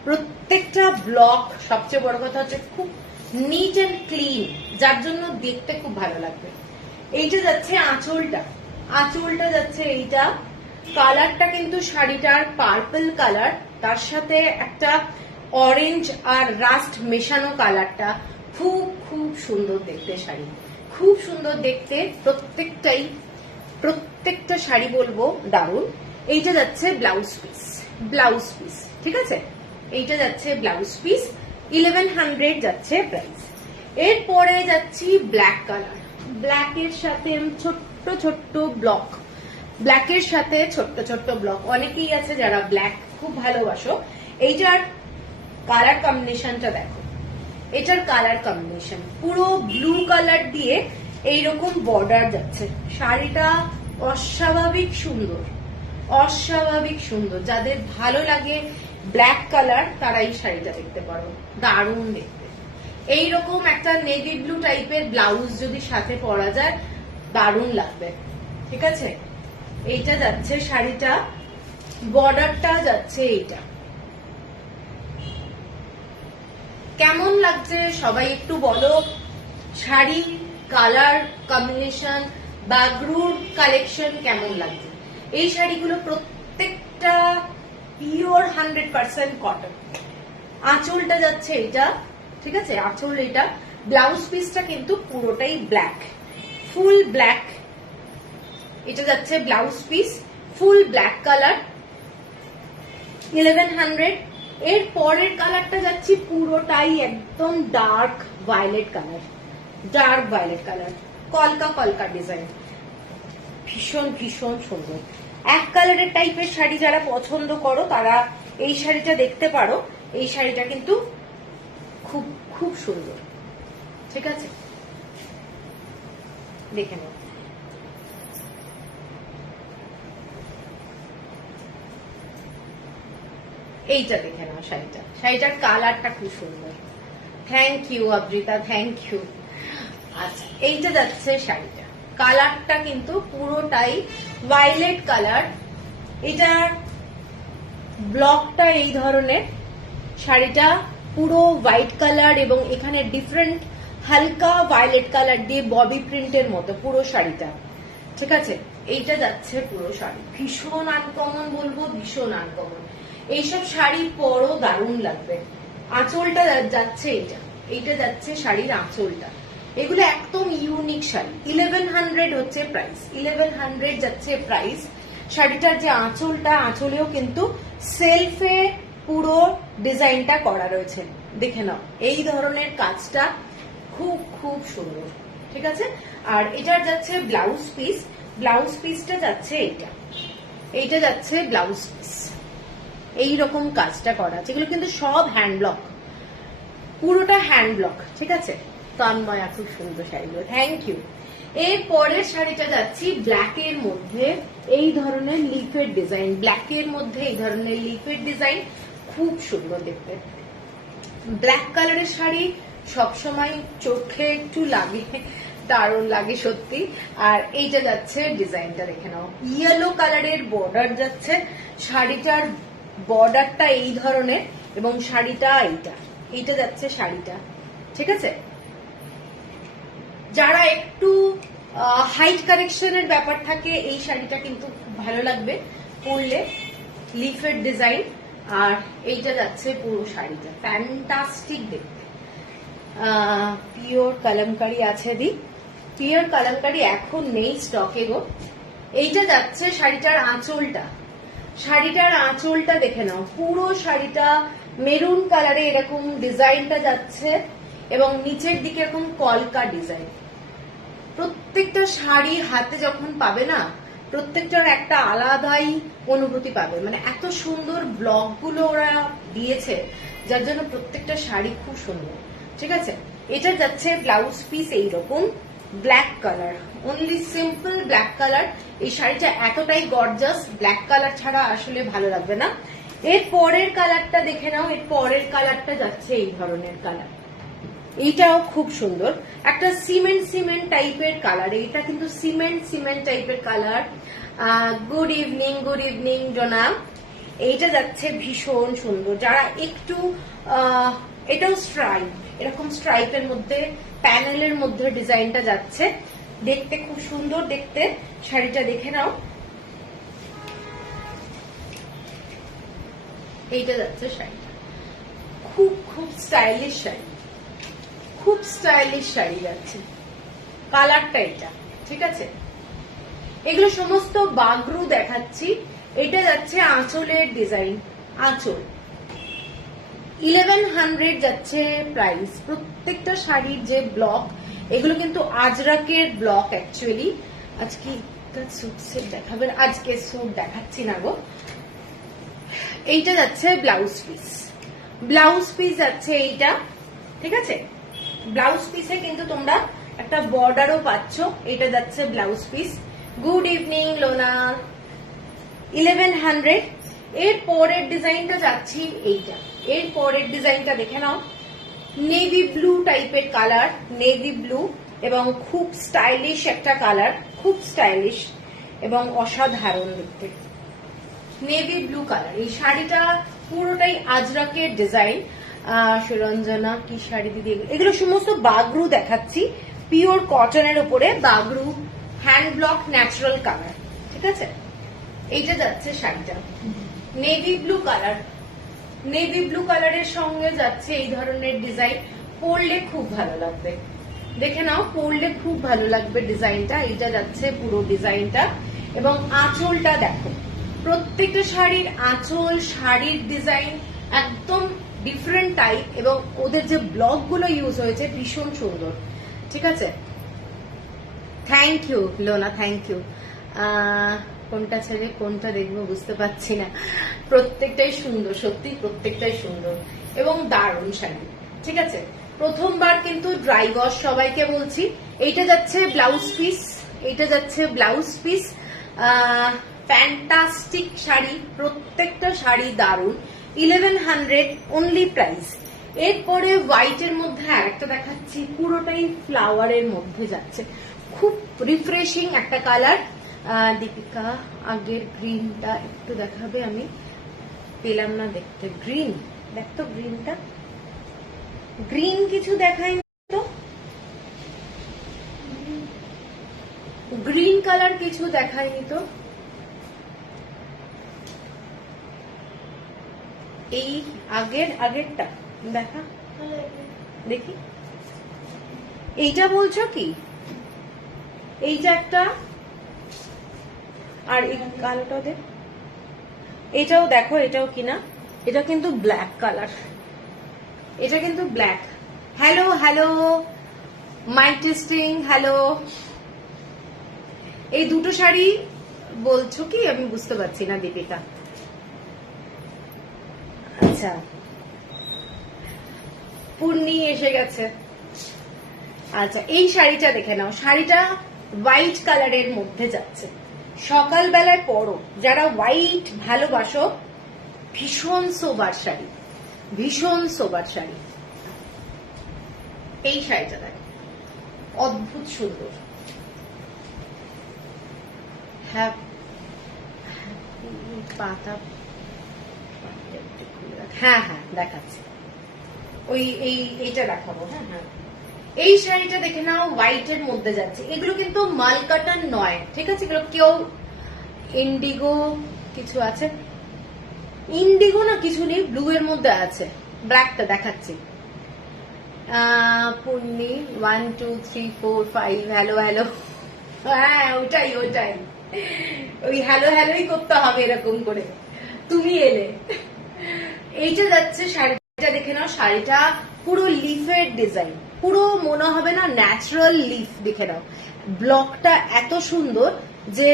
প্রত্যেকটা ব্লক, সবচেয়ে বড় কথা হচ্ছে খুব নিট এন্ড ক্লিন, যার জন্য দেখতে খুব ভালো লাগবে। এইটা যাচ্ছে আঁচলটা যাচ্ছে এইটা, কালারটা কিন্তু শাড়িটার পার্পল কালার, তার সাথে একটা অরেঞ্জ আর রাস্ট মেশানো কালারটা, খুব খুব সুন্দর দেখতে শাড়ি, খুব সুন্দর দেখতে, প্রত্যেকটা শাড়ি বলবো দারুণ। এইটা যাচ্ছে ব্লাউজ পিস, ঠিক আছে, এইটা যাচ্ছে ব্লাউজ পিস, 1100 যাচ্ছে প্রাইস। এরপরে যাচ্ছি ব্ল্যাক কালার, ব্ল্যাকের সাথে ছোট্ট ছোট্ট ব্লক, ব্ল্যাকের সাথে ছোট্ট ছোট্ট ব্লক, অনেকেই আছে যারা ব্ল্যাক খুব ভালোবাসো। এইটার কালার কম্বিনেশনটা দেখো, এটার কালার কম্বিনেশন পুরো ব্লু কালার দিয়ে এইরকম বর্ডার যাচ্ছে, শাড়িটা অস্বাভাবিক সুন্দর। যাদের ভালো লাগে ব্ল্যাক কালার তারা এই শাড়িটা দেখতে পারো, দারুণ দেখতে। এইরকম একটা নেভি ব্লু টাইপের ব্লাউজ যদি সাথে পরা যায় দারুণ লাগবে। ঠিক আছে, এইটা যাচ্ছে শাড়িটা, বর্ডারটা যাচ্ছে এইটা। কেমন লাগছে সবাই একটু বলো। শাড়ি কালার কম্বিনেশন, বাগরুর কালেকশন কেমন লাগছে? এই শাড়িগুলো প্রত্যেকটা পিওর 100% কটন। আঁচলটা যাচ্ছে এটা, ঠিক আছে, আঁচল এটা। ব্লাউজ পিসটা কিন্তু পুরোটাই ব্ল্যাক, ফুল ব্ল্যাক। এটা যাচ্ছে blouse piece, full black colour, 1100। এর পরের কালারটা যাচ্ছে পুরোটাই একদম dark violet colour, dark violet colour, কলকা কলকা ডিজাইন, ভীষণ ভীষণ সুন্দর। এক কালারের টাইপের শাড়ি যারা পছন্দ করো তারা এই শাড়িটা দেখতে পারো। এই শাড়িটা কিন্তু খুব খুব সুন্দর। ঠিক আছে, দেখে নাও। এইটা দেখে নাও শাড়িটা, শাড়িটার কালারটা খুব সুন্দর। Thank you Abrita, thank you. আচ্ছা, এইটা যাচ্ছে শাড়িটা, কালারটা কিন্তু পুরোটাই ভায়োলেট কালার। এটার ব্লকটা এই ধরনের, শাড়িটা পুরো হোয়াইট কালার এবং এখানে ডিফারেন্ট হালকা ভায়োলেট কালার দিয়ে ববি প্রিন্টের মতো পুরো শাড়িটা। ঠিক আছে, এইটা যাচ্ছে পুরো শাড়ি, ভীষণ আনকমন বলবো, ভীষণ আনকমন। এইসব শাড়ি পরো দারুণ লাগবে। আঁচলটা যাচ্ছে এইটা, এইটা যাচ্ছে শাড়ির আঁচলটা। এগুলো একদম ইউনিক শাড়ি। 1100 হচ্ছে প্রাইস, 1100 যাচ্ছে প্রাইস। শাড়িটার যে আঁচলটা, আঁচলেও কিন্তু সেলফে পুরো ডিজাইনটা করা রয়েছে, দেখে নাও। এই ধরনের কাজটা খুব খুব সুন্দর। ঠিক আছে, আর এটার যাচ্ছে ব্লাউজ পিস, ব্লাউজ পিসটা যাচ্ছে এইটা, এইটা যাচ্ছে ব্লাউজ পিস। এইরকম কাজটা করা আছে, এগুলো কিন্তু সব হ্যান্ড ব্লক, পুরোটা হ্যান্ড ব্লক। ঠিক আছে, তন্ময়া খুব সুন্দর শাড়িগুলো, থ্যাংক ইউ। এর পরের শাড়িটা যাচ্ছি ব্ল্যাকের মধ্যে এই ধরনের লিফের ডিজাইন, ব্ল্যাকের মধ্যে এই ধরনের লিফের ডিজাইন, খুব সুন্দর দেখতে। ব্ল্যাক কালারের শাড়ি সবসময় চোখে একটু লাগে, দারুণ লাগে সত্যি। আর এইটা যাচ্ছে ডিজাইনটা দেখে নাও, ইয়েলো কালারের বর্ডার যাচ্ছে, শাড়িটার বর্ডারটা এই ধরনের এবং শাড়িটা এইটা, এইটা যাচ্ছে শাড়িটা। ঠিক আছে, যারা একটু হাইট কারেকশনের ব্যাপার থাকে এই শাড়িটা কিন্তু খুব ভালো লাগবে পরলে, লিফের ডিজাইন। আর এইটা যাচ্ছে পুরো শাড়িটা, ফ্যান্টাস্টিক দেখতে। পিওর কালামকারি আছে দি, পিওর কালামকারি এখন নেই স্টকে গো। এইটা যাচ্ছে শাড়িটার আঁচলটা, শাড়িটার আঁচলটা দেখে নাও, পুরো শাড়িটা মেরুন কালারে এরকম ডিজাইনটা যাচ্ছে এবং নিচের দিকে এরকম কলকা ডিজাইন। প্রত্যেকটা শাড়ি হাতে যখন পাবে না, প্রত্যেকটার একটা আলাদাই অনুভূতি পাবে। মানে এত সুন্দর ব্লক গুলো ওরা দিয়েছে, যার জন্য প্রত্যেকটা শাড়ি খুব সুন্দর। ঠিক আছে, এটা যাচ্ছে ব্লাউজ পিস এইরকম black colour, only simple black colour. এই শাড়িটা এতটাই গর্জাস, ব্ল্যাক কালার ছাড়া আসলে ভালো লাগবে না। এর পরের কালারটা দেখে নাও, এর পরের কালারটা যাচ্ছে এই ধরনের কালার, এইটাও খুব সুন্দর, একটা সিমেন্ট সিমেন্ট টাইপের কালার। এইটা কিন্তু সিমেন্ট সিমেন্ট টাইপের colour. Good evening, good evening Jona. এইটা যাচ্ছে ভীষণ সুন্দর, যারা একটু এটাও স্ট্রাইপ, এরকম স্ট্রাইপের মধ্যে প্যানেলের মধ্যে ডিজাইনটা যাচ্ছে, দেখতে খুব সুন্দর দেখতে। শাড়িটা দেখে নাও, এইটা যাচ্ছে শাড়িটা, খুব খুব স্টাইলিশ শাড়ি, খুব স্টাইলিশ শাড়ি যাচ্ছে। কালারটা এটা, ঠিক আছে। এগুলো সমস্ত বাগরু দেখাচ্ছি। এটা যাচ্ছে আঁচলের ডিজাইন, আঁচল 1100 যাচ্ছে প্রাইস। প্রত্যেকটা শাড়ির যে ব্লক, এগুলো কিন্তু আজরাকের ব্লক অ্যাকচুয়ালি। আজকে স্যুট সেট দেখাবেন, আজকে স্যুট দেখাচ্ছি না গো। এইটা যাচ্ছে ব্লাউজ পিস, ব্লাউজ পিস যাচ্ছে এইটা। ঠিক আছে, ব্লাউজ পিসে কিন্তু তোমরা একটা বর্ডারও পাচ্ছ। এটা যাচ্ছে ব্লাউজ পিস। গুড ইভিনিং লোনা। 1100। এর পরের ডিজাইনটা যাচ্ছি এইটা, এর পরের ডিজাইনটা দেখে নাও। নেভি ব্লু টাইপের কালার, নেভি ব্লু, এবং খুব স্টাইলিশ একটা কালার, খুব স্টাইলিশ এবং অসাধারণ দেখতে। নেভি ব্লু কালার, এই শাড়িটা পুরোটাই আজরাকের ডিজাইন। সুরঞ্জনা কি শাড়ি দিদি, এগুলো সমস্ত বাগরু দেখাচ্ছি, পিওর কটনের উপরে Bagru, hand block, natural colour. ঠিক আছে, এইটা যাচ্ছে শাড়িটা navy blue colour. Navy blue কালারের সঙ্গে যাচ্ছে এই ধরনের ডিজাইন, পরলে খুব ভালো লাগবে। দেখে নাও, পরলে খুব ভালো লাগবে ডিজাইনটা। এইটা যাচ্ছে পুরো ডিজাইনটা, এবং আঁচলটা দেখো, প্রত্যেকটা শাড়ির আঁচল, শাড়ির ডিজাইন একদম ডিফারেন্ট টাইপ, এবং ওদের যে ব্লক গুলো ইউজ হয়েছে ভীষণ সুন্দর। ঠিক আছে, থ্যাংক ইউ লোনা, থ্যাংক ইউ। কোনটা ছেড়ে কোনটা দেখবো বুঝতে পারছি না, প্রত্যেকটাই সুন্দর, সত্যি প্রত্যেকটাই সুন্দর এবং দারুণ শাড়ি। ঠিক আছে, প্রথমবার কিন্তু ড্রাই ওয়াশ সবাইকে বলছি। এইটা যাচ্ছে ব্লাউজ পিস, এইটা যাচ্ছে ব্লাউজ পিস। ফ্যান্টাস্টিক শাড়ি, প্রত্যেকটা শাড়ি দারুণ। 1100 অনলি প্রাইস। এরপরে হোয়াইটের মধ্যে আরেকটা দেখাচ্ছি, পুরোটাই ফ্লাওয়ারের মধ্যে যাচ্ছে, খুব রিফ্রেশিং একটা কালার। দীপিকা আগের গ্রিনটা একটু দেখাবে, আমি পেলাম না দেখতে। গ্রিন দেখতো, গ্রিনটা, গ্রিন কিছু দেখায়নি তো, গ্রিন কালার কিছু দেখায়নি তো। এই আগেরটা দেখা, দেখি এইটা বলছো কি? এইটা একটা, আর এই কালোটা দেখ, এটাও দেখো, এটাও কিনা, এটা কিন্তু ব্ল্যাক কালার, এটা কিন্তু black. Hello hello my testing, hello. এই দুটো শাড়ি বলছো কি আমি বুঝতে পারছি না দীপিকা। আচ্ছা, পূর্ণি এসে গেছে। আচ্ছা, এই শাড়িটা দেখে নাও, শাড়িটা হোয়াইট কালারের মধ্যে যাচ্ছে, সকালবেলায় পরো যারা হোয়াইট ভালোবাসো, ভীষণ সোবার শাড়ি, ভীষণ সোবার শাড়ি। এই শাড়িটা দেখো, অদ্ভুত সুন্দর। হ্যাঁ, পাতা, হ্যাঁ হ্যাঁ দেখাচ্ছি, ওই এইটা দেখাবো। হ্যাঁ হ্যাঁ, এই শাড়িটা দেখে নাও, হোয়াইটের মধ্যে যাচ্ছে। এগুলো কিন্তু মাল কাটার নয়, ঠিক আছে, এগুলো কেউ ইন্ডিগো কিছু আছে, ইন্ডিগো না কিছু নেই, ব্লু এর মধ্যে আছে, ব্ল্যাকটা দেখাচ্ছি। পূর্ণি 1 2 3 4 5, হ্যালো হ্যালো, হ্যাঁ ওটাই ওটাই, ওই হ্যালো হ্যালোই করতে হবে এরকম করে। তুমি এলে, এইটা যাচ্ছে শাড়িটা দেখে নাও, শাড়িটা পুরো লিফের ডিজাইন, পুরো মনে হবে না ন্যাচারাল লিফ। দেখে নাও, ব্লকটা এত সুন্দর যে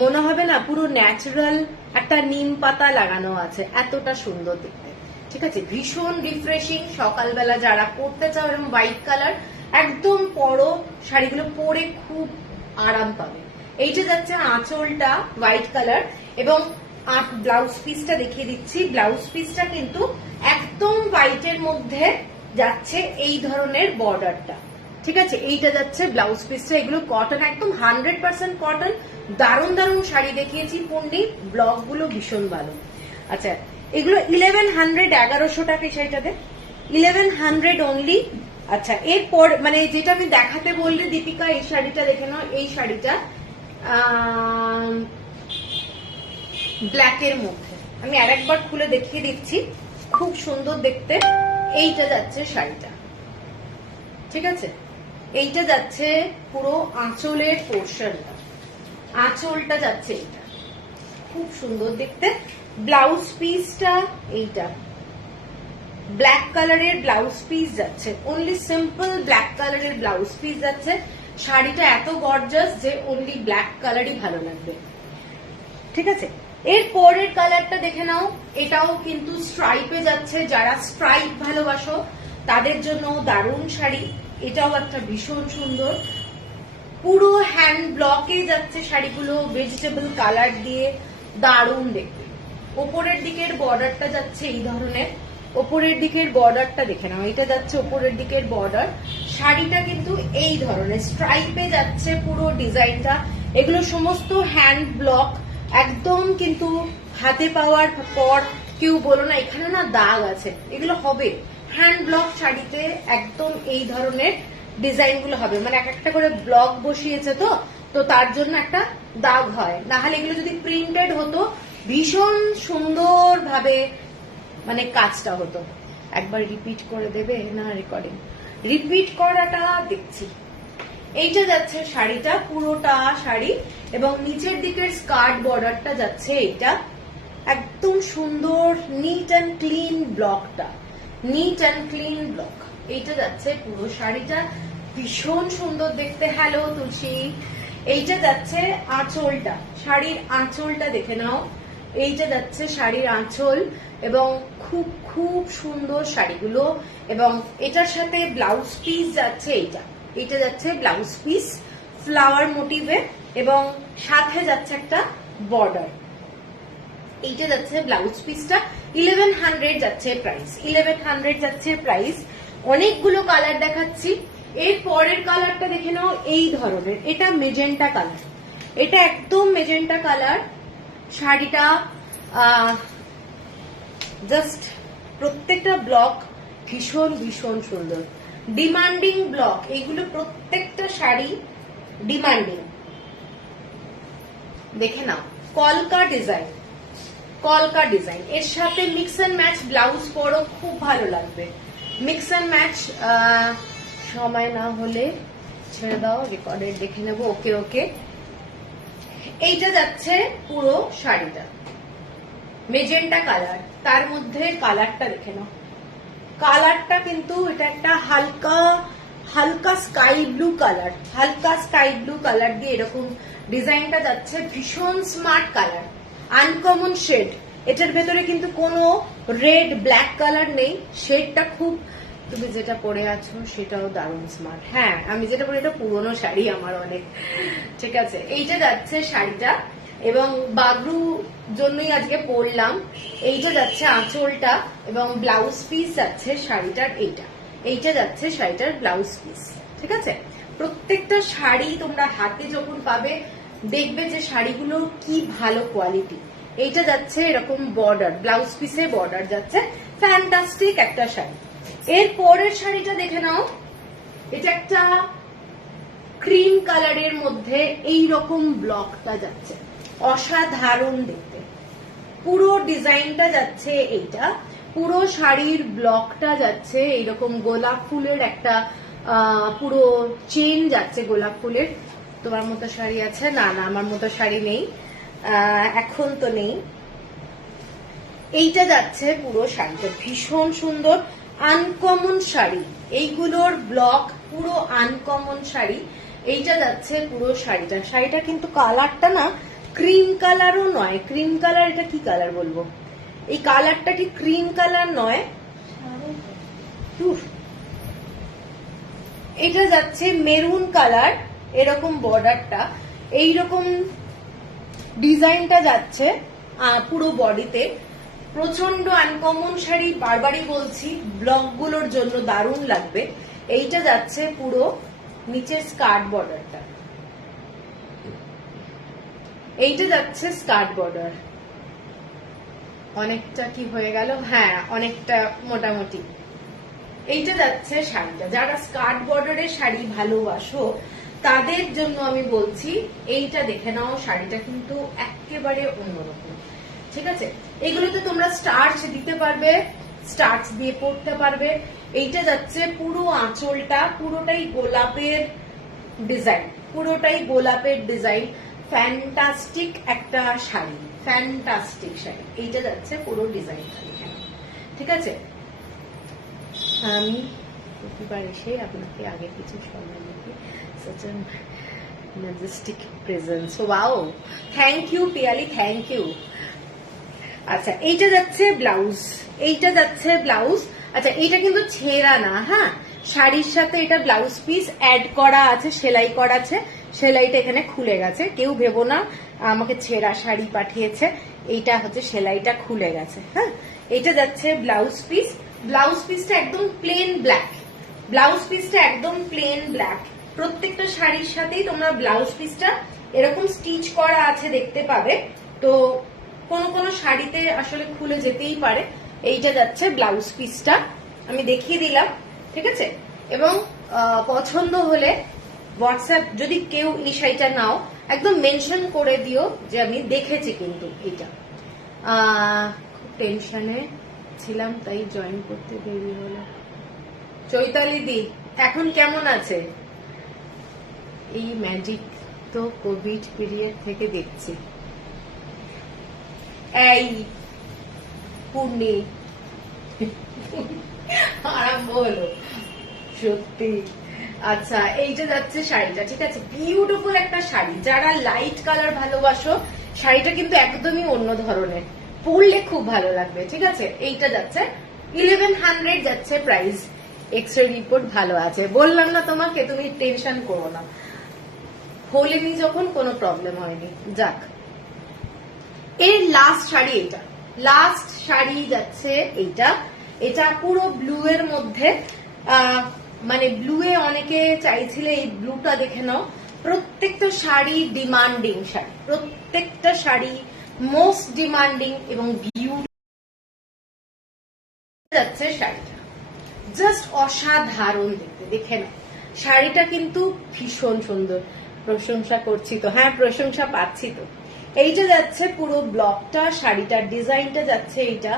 মনে হবে না পুরো ন্যাচারাল একটা নিম পাতা লাগানো আছে, এতটা সুন্দর দেখতে। ঠিক আছে, ভীষণ রিফ্রেশিং, সকালবেলা যারা পরতে চাও এরকম হোয়াইট কালার একদম পরো, শাড়িগুলো পরে খুব আরাম পাবে। এইটা যাচ্ছে আঁচলটা হোয়াইট কালার, এবং ব্লাউজ পিসটা দেখিয়ে দিচ্ছি। ব্লাউজ পিসটা কিন্তু একদম হোয়াইটের মধ্যে যাচ্ছে, এই ধরনের বর্ডারটা। ঠিক আছে, এইটা যাচ্ছে ব্লাউজ পিসটা। এগুলো কটন, একদম 100% কটন। দারুণ দারুণ শাড়ি দেখিয়েছি পূর্ণি, ব্লগ গুলো ভীষণ ভালো। আচ্ছা, এগুলো 1100, 1100 টাকা এই শাড়িটাতে, 1100 অনলি। আচ্ছা, এরপর মানে যেটা আমি দেখাতে বললে দীপিকা, এই শাড়িটা দেখে নাও, এই শাড়িটা ব্ল্যাক এর মধ্যে, আমি আরেকবার খুলে দেখিয়ে দিচ্ছি, খুব সুন্দর দেখতে। এইটা যাচ্ছে শাড়িটা, ঠিক আছে, এইটা যাচ্ছে পুরো আঁচলের পোর্শনটা, আঁচলটা যাচ্ছে এইটা, খুব সুন্দর দেখতে। ব্লাউজ পিসটা এইটা ব্ল্যাক কালারের ব্লাউজ পিস যাচ্ছে, অনলি সিম্পল ব্ল্যাক কালারের ব্লাউজ পিস যাচ্ছে। শাড়িটা এত গর্জাস যে অনলি ব্ল্যাক কালারই ভালো লাগবে। ঠিক আছে, এর পরের কালারটা দেখে নাও, এটাও কিন্তু স্ট্রাইপে যাচ্ছে, যারা স্ট্রাইপ ভালোবাসো তাদের জন্য দারুণ শাড়ি। এটাও একটা ভীষণ সুন্দর, পুরো হ্যান্ড ব্লকে যাচ্ছে শাড়িগুলো, ভেজিটেবল কালার দিয়ে দারুণ দেখতে। ওপরের দিকের বর্ডারটা যাচ্ছে এই ধরনের, ওপরের দিকের বর্ডারটা দেখে নাও, এটা যাচ্ছে ওপরের দিকের বর্ডার। শাড়িটা কিন্তু এই ধরনের স্ট্রাইপে যাচ্ছে পুরো ডিজাইনটা। এগুলো সমস্ত হ্যান্ড ব্লক, একদম কিন্তু হাতে পাওয়ার পর কেউ বলো না এখানে না দাগ আছে, এগুলো হবে হ্যান্ড ব্লক শাড়িতে। একদম এই ধরনের ডিজাইন গুলো হবে, মানে এক একটা করে ব্লক বসিয়েছে তো তো তার জন্য একটা দাগ হয়। না হলে এগুলো যদি প্রিন্টেড হতো ভীষণ সুন্দর ভাবে মানে কাজটা হতো। একবার রিপিট করে দেবে না রেকর্ডিং? রিপিট করাটা দেখছি। এইটা যাচ্ছে শাড়িটা, পুরোটা শাড়ি, এবং নিচের দিকের স্কার্ট বর্ডারটা যাচ্ছে এইটা। একদম সুন্দর নিট অ্যান্ড ক্লিন ব্লকটা, নিট অ্যান্ড ক্লিন ব্লক। এইটা যাচ্ছে পুরো শাড়িটা, ভীষণ সুন্দর দেখতে। হ্যালো তুলসী। এইটা যাচ্ছে আঁচলটা, শাড়ির আঁচলটা দেখে নাও। এইটা যাচ্ছে শাড়ির আঁচল, এবং খুব খুব সুন্দর শাড়িগুলো। এবং এটার সাথে ব্লাউজ পিস যাচ্ছে এইটা, এটা যাচ্ছে ব্লাউজ পিস ফ্লাওয়ার মোটিভে, এবং সাথে যাচ্ছে একটা বর্ডার। এইটা যাচ্ছে ব্লাউজ পিসটা। 1100 যাচ্ছে প্রাইস, 1100 যাচ্ছে প্রাইস। অনেকগুলো কালার দেখাচ্ছি। এর পরের কালারটা দেখে নাও, এই ধরনের, এটা মেজেন্টা কালার, এটা একদম মেজেন্টা কালার। শাড়িটা জাস্ট প্রত্যেকটা ব্লক ভীষণ ভীষণ সুন্দর, ডিমান্ডিং ব্লক। এগুলো প্রত্যেকটা শাড়ি ডিমান্ডিং। দেখে নাও, কলকা ডিজাইন, কলকা ডিজাইন। এর সাথে মিক্স এন্ড ম্যাচ ব্লাউজ পরো, খুব ভালো লাগবে। মিক্স এন্ড ম্যাচ, সময় না হলে ছেড়ে দাও, রেকর্ডের দেখে নেবো। ওকে ওকে। এইটা যাচ্ছে পুরো শাড়িটা মেজেন্টা কালার, তার মধ্যে কালারটা দেখে নাও। কালারটা কিন্তু এটা একটা হালকা হালকা স্কাই ব্লু কালার, হালকা স্কাই ব্লু কালার দিয়ে এরকম ডিজাইনটা যাচ্ছে। ভীষণ স্মার্ট কালার, আনকমন শেড। এটার ভেতরে কিন্তু কোনো রেড ব্ল্যাক কালার নেই, শেডটা খুব। তুমি যেটা পরে আছো সেটাও দারুণ স্মার্ট। হ্যাঁ, আমি যেটা পরে এটা পুরোনো শাড়ি আমার অনেক, ঠিক আছে। এইটা যাচ্ছে শাড়িটা, এবং বাগরু জন্যই আজকে পরলাম। এইটা যাচ্ছে আঁচলটা, এবং ব্লাউজ পিস যাচ্ছে শাড়িটার এইটা। এইটা যাচ্ছে শাড়িটার ব্লাউজ পিস, ঠিক আছে। প্রত্যেকটা শাড়ি তোমরা হাতে যখন পাবে দেখবে যে শাড়িগুলো কি ভালো কোয়ালিটি। এইটা যাচ্ছে এরকম বর্ডার, ব্লাউজ পিসে বর্ডার যাচ্ছে, ফ্যান্টাস্টিক একটা শাড়ি। এর পরের শাড়িটা দেখে নাও, এটা একটা ক্রিম কালারের মধ্যে এই রকম ব্লকটা যাচ্ছে, অসাধারণ দেখতে। পুরো ডিজাইনটা যাচ্ছে এইটা, পুরো শাড়ির ব্লকটা যাচ্ছে এইরকম গোলাপ ফুলের একটা পুরো চেন যাচ্ছে গোলাপ ফুলের। তোমার মতো শাড়ি আছে? না না, আমার মতো শাড়ি নেই, এখন তো নেই। এইটা যাচ্ছে পুরো শাড়িটা, ভীষণ সুন্দর আনকমন শাড়ি। এইগুলোর ব্লক পুরো আনকমন শাড়ি। এইটা যাচ্ছে পুরো শাড়িটা। শাড়িটা কিন্তু কালারটা না ক্রিম কালারও নয়, ক্রিম কালার, এটা কি কালার বলবো, এই কালারটা ঠিক ক্রিম কালার নয়। এটা যাচ্ছে মেরুন কালার, এরকম বর্ডারটা, এইরকম ডিজাইনটা যাচ্ছে পুরো বডিতে। প্রচন্ড আনকমন শাড়ি, বারবারই বলছি, ব্লকগুলোর জন্য দারুণ লাগবে। এইটা যাচ্ছে পুরো নিচের স্কার্ট বর্ডারটা, এইটা যাচ্ছে স্কার্ট বর্ডার। অনেকটা কি হয়ে গেল? হ্যাঁ, অনেকটা মোটামুটি। এইটা যাচ্ছে শাড়িটা। যারা স্কার্ট বর্ডারের শাড়ি ভালোবাসো তাদের জন্য আমি বলছি, এইটা দেখে নাও। শাড়িটা কিন্তু একেবারে অন্যরকম, ঠিক আছে। এগুলোতে তোমরা স্টার্চ দিতে পারবে, স্টার্চ দিয়ে পরতে পারবে। এইটা যাচ্ছে পুরো আঁচলটা, পুরোটাই গোলাপের ডিজাইন, পুরোটাই গোলাপের ডিজাইন। ফ্যান্টাস্টিক একটা শাড়ি, ফ্যান্টাস্টিক শাড়ি। এইটা যাচ্ছে পুরো ডিজাইনটা, ঠিক আছে। আমি প্রতিবার এসে আপনাকে আগে কিছু সময় দিই, such a majestic presence. Wow, thank you Piyali, thank you. আচ্ছা, এইটা যাচ্ছে ব্লাউজ, এইটা যাচ্ছে ব্লাউজ। আচ্ছা, এইটা কিন্তু ছেঁড়া না, হ্যাঁ, শাড়ির সাথে এটা ব্লাউজ পিস অ্যাড করা আছে, সেলাই করা আছে। সেলাইটা এখানে খুলে গেছে, কেউ ভেবো না আমাকে ছেঁড়া শাড়ি পাঠিয়েছে। এইটা হচ্ছে সেলাইটা খুলে গেছে, হ্যাঁ। এটা যাচ্ছে ব্লাউজ পিস, ব্লাউজ পিসটা একদম প্লেন ব্ল্যাক, ব্লাউজ পিসটা একদম প্লেন ব্ল্যাক। প্রত্যেকটা শাড়ির সাথেই তোমরা ব্লাউজ পিসটা এরকম স্টিচ করা আছে দেখতে পাবে। তো কোন কোন শাড়িতে আসলে খুলে যেতেই পারে। এইটা যাচ্ছে ব্লাউজ পিসটা, আমি দেখিয়ে দিলাম, ঠিক আছে। এবং পছন্দ হলে হোয়াটসঅ্যাপ, যদি কেউ এই শাড়িটা নাও একদম মেনশন করে দিও যে আমি দেখেছি। কিন্তু এটা খুব টেনশনে ছিলাম তাই জয়েন করতে দেরি হলো। চৈতালি দি এখন কেমন আছে? এই ম্যাজিক তো কোভিড পিরিয়ড থেকে দেখছি। এই পূর্ণি আরম্ভ হলো সত্যি। আচ্ছা, এইটা যাচ্ছে শাড়িটা, ঠিক আছে, বিউটিফুল একটা শাড়ি। যারা লাইট কালার ভালোবাসো, শাড়িটা কিন্তু একদমই অন্য ধরনের, পরলে খুব ভালো লাগবে, ঠিক আছে। এইটা যাচ্ছে 1100 যাচ্ছে প্রাইস। এক্সরে রিপোর্ট ভালো আছে, বললাম না তোমাকে, তুমি টেনশন করো না, হলেনি যখন কোনো প্রবলেম হয়নি। যাক, এর লাস্ট শাড়ি এইটা, লাস্ট শাড়ি যাচ্ছে এইটা। এটা পুরো ব্লু এর মধ্যে, মানে ব্লু এ অনেকে চাইছিলে, এই ব্লুটা দেখে নাও। প্রত্যেকটা শাড়ি ডিমান্ডিং শাড়ি, প্রত্যেকটা শাড়ি মোস্ট ডিমান্ডিং এবং যাচ্ছে শাড়িটা জাস্ট অসাধারণ দেখতে, দেখে নাও। শাড়িটা কিন্তু ভীষণ সুন্দর। প্রশংসা করছি তো, হ্যাঁ প্রশংসা পাচ্ছি তো। এইটা যাচ্ছে পুরো ব্লকটা, শাড়িটার ডিজাইনটা যাচ্ছে এইটা,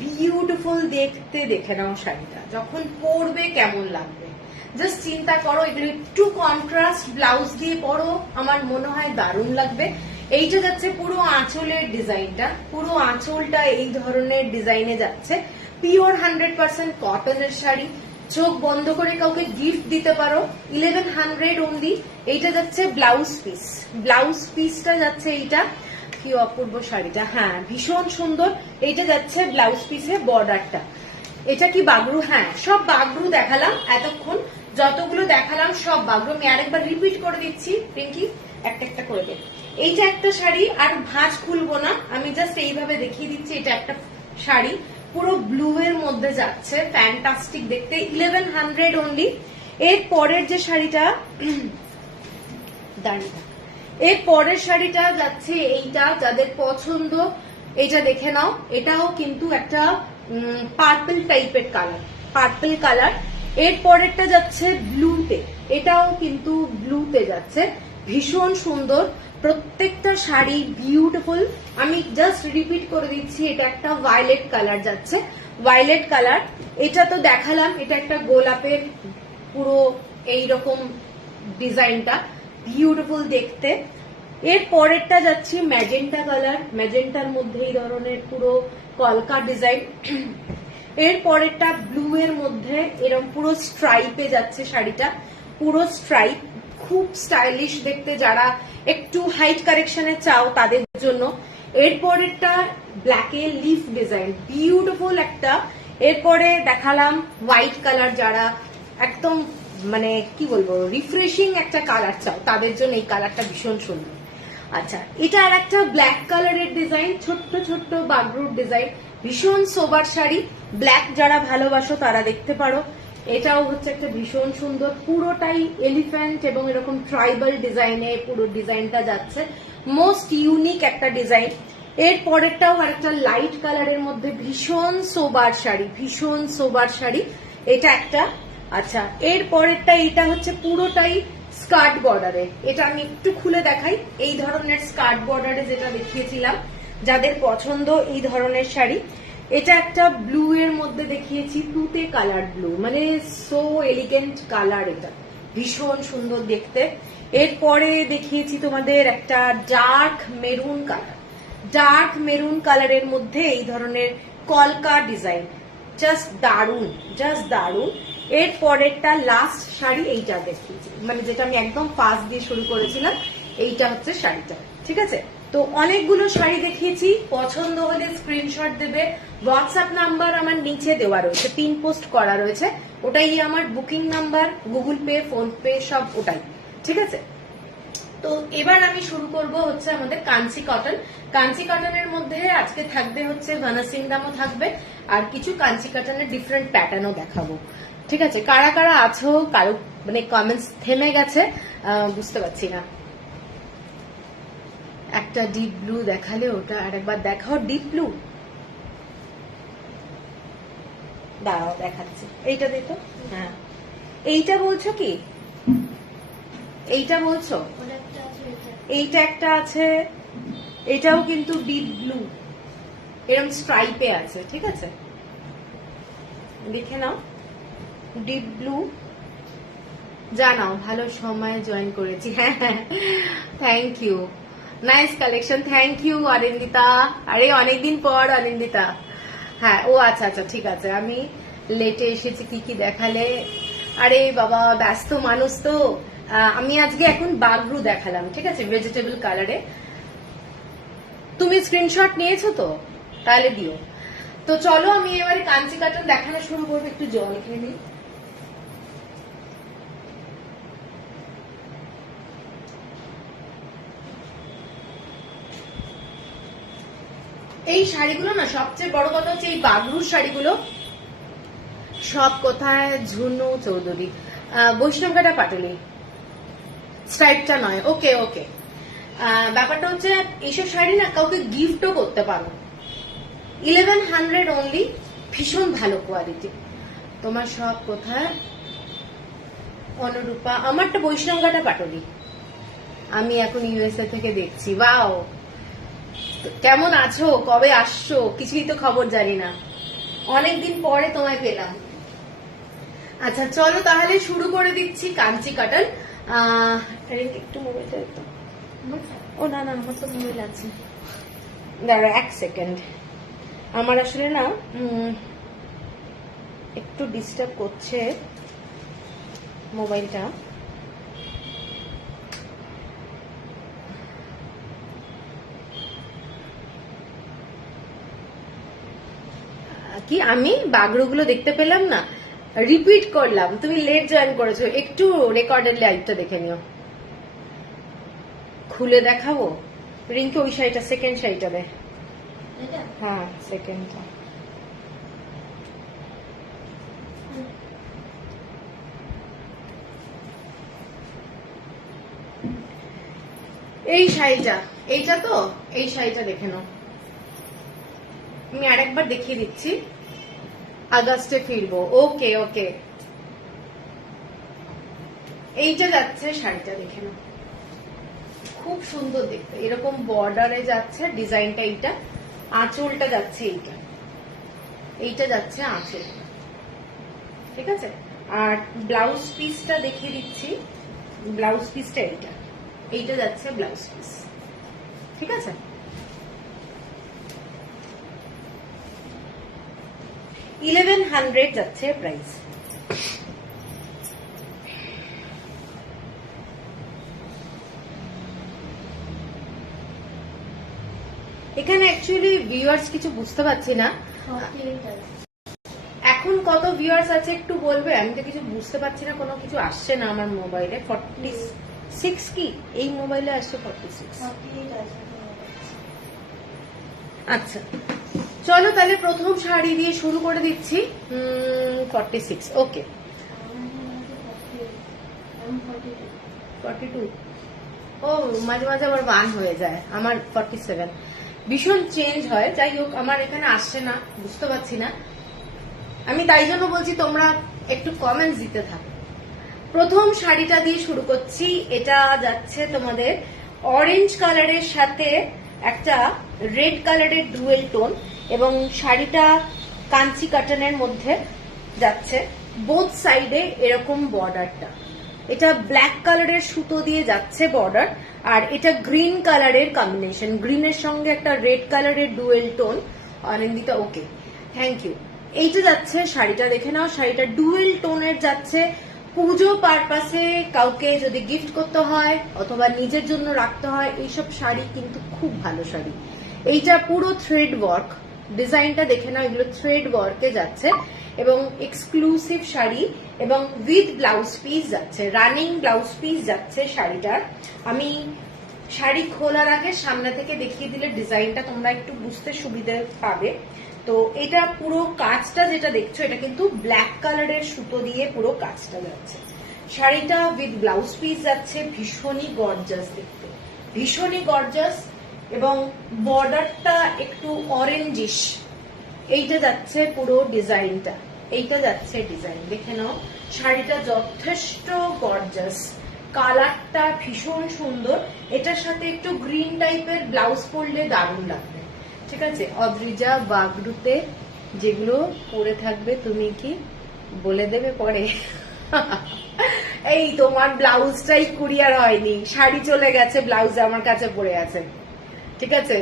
বিউটিফুল দেখতে, দেখে নাও শাড়িটা যখন পরবে কেমন লাগবে। জাস্ট চিন্তা করো, এগুলো একটু কন্ট্রাস্ট ব্লাউজ দিয়ে পরো, আমার মনে হয় দারুণ লাগবে। এইটা যাচ্ছে পুরো আঁচলের ডিজাইনটা, পুরো আঁচলটা এই ধরনের ডিজাইনে যাচ্ছে। পিওর 100% কটনের শাড়ি, চোখ বন্ধ করে কাউকে গিফট দিতে পারো। 1100 অনলি। এইটা যাচ্ছে ব্লাউজ পিস, ব্লাউজ পিসটা যাচ্ছে এইটা। কি অপূর্ব শাড়িটা, হ্যাঁ ভীষণ সুন্দর। এইটা যাচ্ছে ব্লাউজ পিসে বর্ডারটা। এটা কি বাগরু? হ্যাঁ, সব বাগরু দেখালাম এতক্ষণ, যতগুলো দেখালাম সব বাগরু। আমি আরেকবার রিপিট করে দিচ্ছি, পিঙ্কি একটা একটা করে দে। এইটা একটা শাড়ি, আর ভাঁজ খুলবো না, আমি জাস্ট এইভাবে দেখিয়ে দিচ্ছি। এটা একটা শাড়ি পুরো ব্লু এর মধ্যে যাচ্ছে, ফ্যান্টাস্টিক দেখতে, 1100 অনলি। এর পরের যে শাড়িটা, দাঁড়িয়ে, এর পরের শাড়িটা যাচ্ছে এইটা, যাদের পছন্দ এটা দেখে নাও। এটাও কিন্তু একটা পার্পল টাইপের কালার, পার্পল কালার। এর পরেরটা যাচ্ছে ব্লুতে, এটাও কিন্তু ব্লুতে যাচ্ছে, ভীষণ সুন্দর। প্রত্যেকটা শাড়ি বিউটিফুল। আমি জাস্ট রিপিট করে দিচ্ছি, এটা একটা ভায়োলেট কালার যাচ্ছে, ভায়োলেট কালার। এটা তো দেখালাম, এটা একটা গোলাপের পুরো এইরকম ডিজাইনটা, বিউটিফুল দেখতে। এর পরেরটা যাচ্ছে ম্যাজেন্টা কালার, ম্যাজেন্টার মধ্যে এই ধরনের পুরো কলকা ডিজাইন। এর পরেরটা ব্লু এর মধ্যে এরকম পুরো স্ট্রাইপে যাচ্ছে শাড়িটা, পুরো স্ট্রাইপ, খুব স্টাইলিশ দেখতে। যারা একটু হাইট কারেকশনে চাও তাদের জন্য। এর পরেরটা ব্ল্যাকে লিফ ডিজাইন, বিউটিফুল একটা। এরপরে দেখালাম হোয়াইট কালার, যারা একদম মানে কি বলবো রিফ্রেশিং একটা কালার চাও তাদের জন্য এই কালারটা ভীষণ সুন্দর। আচ্ছা, এটা আর একটা ব্ল্যাক কালারের ডিজাইন, ছোট্ট ছোট্ট বাগরুর ডিজাইন, ভীষণ সোবার শাড়ি। ব্ল্যাক যারা ভালোবাসো তারা দেখতে পারো। এটাও হচ্ছে একটা ভীষণ সুন্দর, পুরোটাই এলিফ্যান্ট এবং এরকম ট্রাইবাল ডিজাইনে পুরো ডিজাইনটা যাচ্ছে, মোস্ট ইউনিক একটা ডিজাইন। এর পরেরটাও আরেকটা লাইট কালারের মধ্যে ভীষণ সোবার শাড়ি, ভীষণ সোবার শাড়ি, এটা একটা। আচ্ছা, এর পরেরটা এটা হচ্ছে পুরোটাই স্কার্ট বর্ডারে, এটা আমি একটু খুলে দেখাই। এই ধরনের স্কার্ট বর্ডারে যেটা দেখিয়েছিলাম, যাদের পছন্দ এই ধরনের শাড়ি। এটা একটা ব্লু এর মধ্যে দেখিয়েছি, তুতে কালার ব্লু, মানে সো এলিগেন্ট কালার, এটা ভীষণ সুন্দর দেখতে। এরপরে দেখিয়েছি তোমাদের একটা dark maroon colour, dark maroon কালারের মধ্যে এই ধরনের কলকা ডিজাইন, জাস্ট দারুন, জাস্ট দারুন। এর পরেরটা লাস্ট শাড়ি এইটা দেখিয়েছি, মানে যেটা আমি একদম ফার্স্ট দিয়ে শুরু করেছিলাম, এইটা হচ্ছে শাড়িটা, ঠিক আছে। তো অনেকগুলো শাড়ি দেখিয়েছি, পছন্দ হলে স্ক্রিনশট দেবে। হোয়াটসঅ্যাপ নাম্বার আমার নিচে দেওয়া রয়েছে, পিন পোস্ট করা রয়েছে, ওটাই আমার booking number, Google pay, phone pay সব ওটাই, ঠিক আছে। তো এবার আমি শুরু করব হচ্ছে আমাদের কাঞ্চি কটন। কাঞ্চি কটনের মধ্যে আজকে থাকবে হচ্ছে ভানাসিংরামও থাকবে, আর কিছু কাঞ্চি কটনের ডিফারেন্ট প্যাটার্নও দেখাবো। ঠিক আছে, কারা কারা আছো, কারো মানে কমেন্টস থেমে গেছে, বুঝতে পারছি না। একটা ডিপ ব্লু দেখালে ওটা আরেকবার দেখাও। ডিপ ব্লু দাঁড়াও দেখাচ্ছি, এইটা দেখো। হ্যাঁ, এইটা বলছো কি? এইটা বলছো? এইটা একটা আছে, এটাও কিন্তু ডিপ ব্লু, এরকম স্ট্রাইপে আছে। ঠিক আছে, দেখে নাও। ডিপ ব্লু জানাও। ভালো সময় জয়েন করেছি। হ্যাঁ, thank you, nice collection, thank you Arindita. আরে অনেকদিন পর অরিন্দিতা। হ্যাঁ, ও আচ্ছা আচ্ছা, ঠিক আছে, আমি লেটে এসেছি। কি কি দেখালে? আরে বাবা, ব্যস্ত মানুষ তো। আমি আজকে এখন বাগরু দেখালাম, ঠিক আছে, ভেজিটেবল কালারে। তুমি স্ক্রিনশট নিয়েছো তো? তাহলে দিও। তো চলো আমি এবারে কাঞ্চি কাটন দেখানো শুরু করবো। একটু জল খেয়ে নিই। এই শাড়িগুলো না, সবচেয়ে বড় কথা হচ্ছে এই বাগরুর শাড়িগুলো সব কোথায় ঝুনু চৌধুরী, বৈষ্ণবঘাটা পাটুলি, স্ট্রাইপটা নয়। ওকে ওকে, ব্যাপারটা হচ্ছে এইসব শাড়ি না কাউকে গিফটও করতে পারো। 1100 অনলি, ভীষণ ভালো কোয়ালিটি। তোমার সব কোথায়? অনুরূপা, আমারটা বৈষ্ণবঘাটা পাটুলি। আমি এখন ইউএসএ থেকে দেখছি। ওয়াও, কেমন আছো, কবে আসছো, কিছুই তো খবর জানি না, অনেকদিন পরে তোমায় পেলাম। আচ্ছা চলো তাহলে শুরু করে দিচ্ছি কাঞ্চি কটন। একটু মোবাইলটা একটু, ও না না, আমার তো মোবাইল আছে, দাঁড়া এক সেকেন্ড। আমার আসলে না একটু ডিস্টার্ব করছে মোবাইলটা। কি আমি বাগরুগুলো দেখতে পেলাম না, রিপিট করলাম। তুমি লেট জয়েন করেছো, একটু রেকর্ডের লাইভটা দেখে নিও। খুলে দেখাবো রিঙ্কি, ওই শাড়িটা, সেকেন্ড শাড়িটা দে। হ্যাঁ, সেকেন্ডটা। এই শাড়িটা, এইটা তো, এই শাড়িটা দেখে নাও। আমি আরেকবার দেখিয়ে দিচ্ছি। আগস্টে ফিরবো। ওকে ওকে, এইটা যাচ্ছে শাড়িটা, দেখে নাও, খুব সুন্দর দেখতে, এরকম বর্ডারে যাচ্ছে ডিজাইনটা। এইটা আঁচলটা যাচ্ছে, এইটা এইটা যাচ্ছে আঁচল। ঠিক আছে, আর ব্লাউজ পিসটা দেখিয়ে দিচ্ছি। ব্লাউজ পিসটা এইটা, এইটা যাচ্ছে ব্লাউজ পিস। ঠিক আছে, $1100 যাচ্ছে প্রাইস। এখানে অ্যাকচুয়ালি ভিউয়ার্স কিছু বুঝতে পারছি না, এখন কত ভিউয়ার্স আছে একটু বলবে? আমি তো কিছু বুঝতে পারছি না, কোনো কিছু আসছে না আমার মোবাইলে। 46 কি এই মোবাইলে আসছে? 46। আচ্ছা চলো তাহলে প্রথম শাড়ি দিয়ে শুরু করে দিচ্ছি। 46, ওকে। 42, ও মাঝে মাঝে আবার 1 হয়ে যায়। আমার 47, ভীষণ চেঞ্জ হয়। যাই হোক, আমার এখানে আসছে না, বুঝতে পারছি না। আমি তাই জন্য বলছি তোমরা একটু কমেন্টস দিতে থাকো। প্রথম শাড়িটা দিয়ে শুরু করছি। এটা যাচ্ছে তোমাদের অরেঞ্জ কালারের সাথে একটা রেড কালারের ডুয়েল টোন, এবং শাড়িটা কাঞ্চি কটনের মধ্যে যাচ্ছে। বোথ সাইডে এরকম বর্ডারটা, এটা ব্ল্যাক কালারের সুতো দিয়ে যাচ্ছে বর্ডার, আর এটা গ্রিন কালারের কম্বিনেশন, গ্রিনের সঙ্গে একটা রেড কালারের dual tone. Anindita, okay, thank you. এইটা যাচ্ছে শাড়িটা, দেখে নাও। শাড়িটা ডুয়েল টোনের যাচ্ছে। পুজো পারপাসে কাউকে যদি গিফট করতে হয় অথবা নিজের জন্য রাখতে হয়, এইসব শাড়ি কিন্তু খুব ভালো শাড়ি। এইটা পুরো থ্রেড ওয়ার্ক, ডিজাইনটা দেখে নাও, এগুলো থ্রেড ওয়ার্কে যাচ্ছে এবং এক্সক্লুসিভ শাড়ি এবং উইথ ব্লাউজ পিস যাচ্ছে, রানিং ব্লাউজ পিস যাচ্ছে শাড়িটার। আমি শাড়ি খোলার আগে সামনে থেকে দেখিয়ে দিলে ডিজাইনটা তোমরা একটু বুঝতে সুবিধা পাবে। তো এটা পুরো কাজটা যেটা দেখছো এটা কিন্তু ব্ল্যাক কালারের সুতো দিয়ে পুরো কাজটা যাচ্ছে। শাড়িটা উইথ ব্লাউজ পিস যাচ্ছে, ভীষণই গর্জাস দেখতে, ভীষণই গর্জাস এবং বর্ডারটা একটু অরেঞ্জিশ। এইটা যাচ্ছে পুরো ডিজাইনটা, এইটা যাচ্ছে ডিজাইন, দেখে নাও। শাড়িটা যথেষ্ট গর্জাস, কালারটা ভীষণ সুন্দর। এটার সাথে একটু গ্রিন টাইপের ব্লাউজ পরলে দারুণ লাগবে। ঠিক আছে, অদ্রিজা বাগরুতে যেগুলো পরে থাকবে তুমি কি বলে দেবে পরে? এই তোমার ব্লাউজটাই কুরিয়ার হয়নি, শাড়ি চলে গেছে, ব্লাউজ আমার কাছে পড়ে আছে। ঠিক আছে,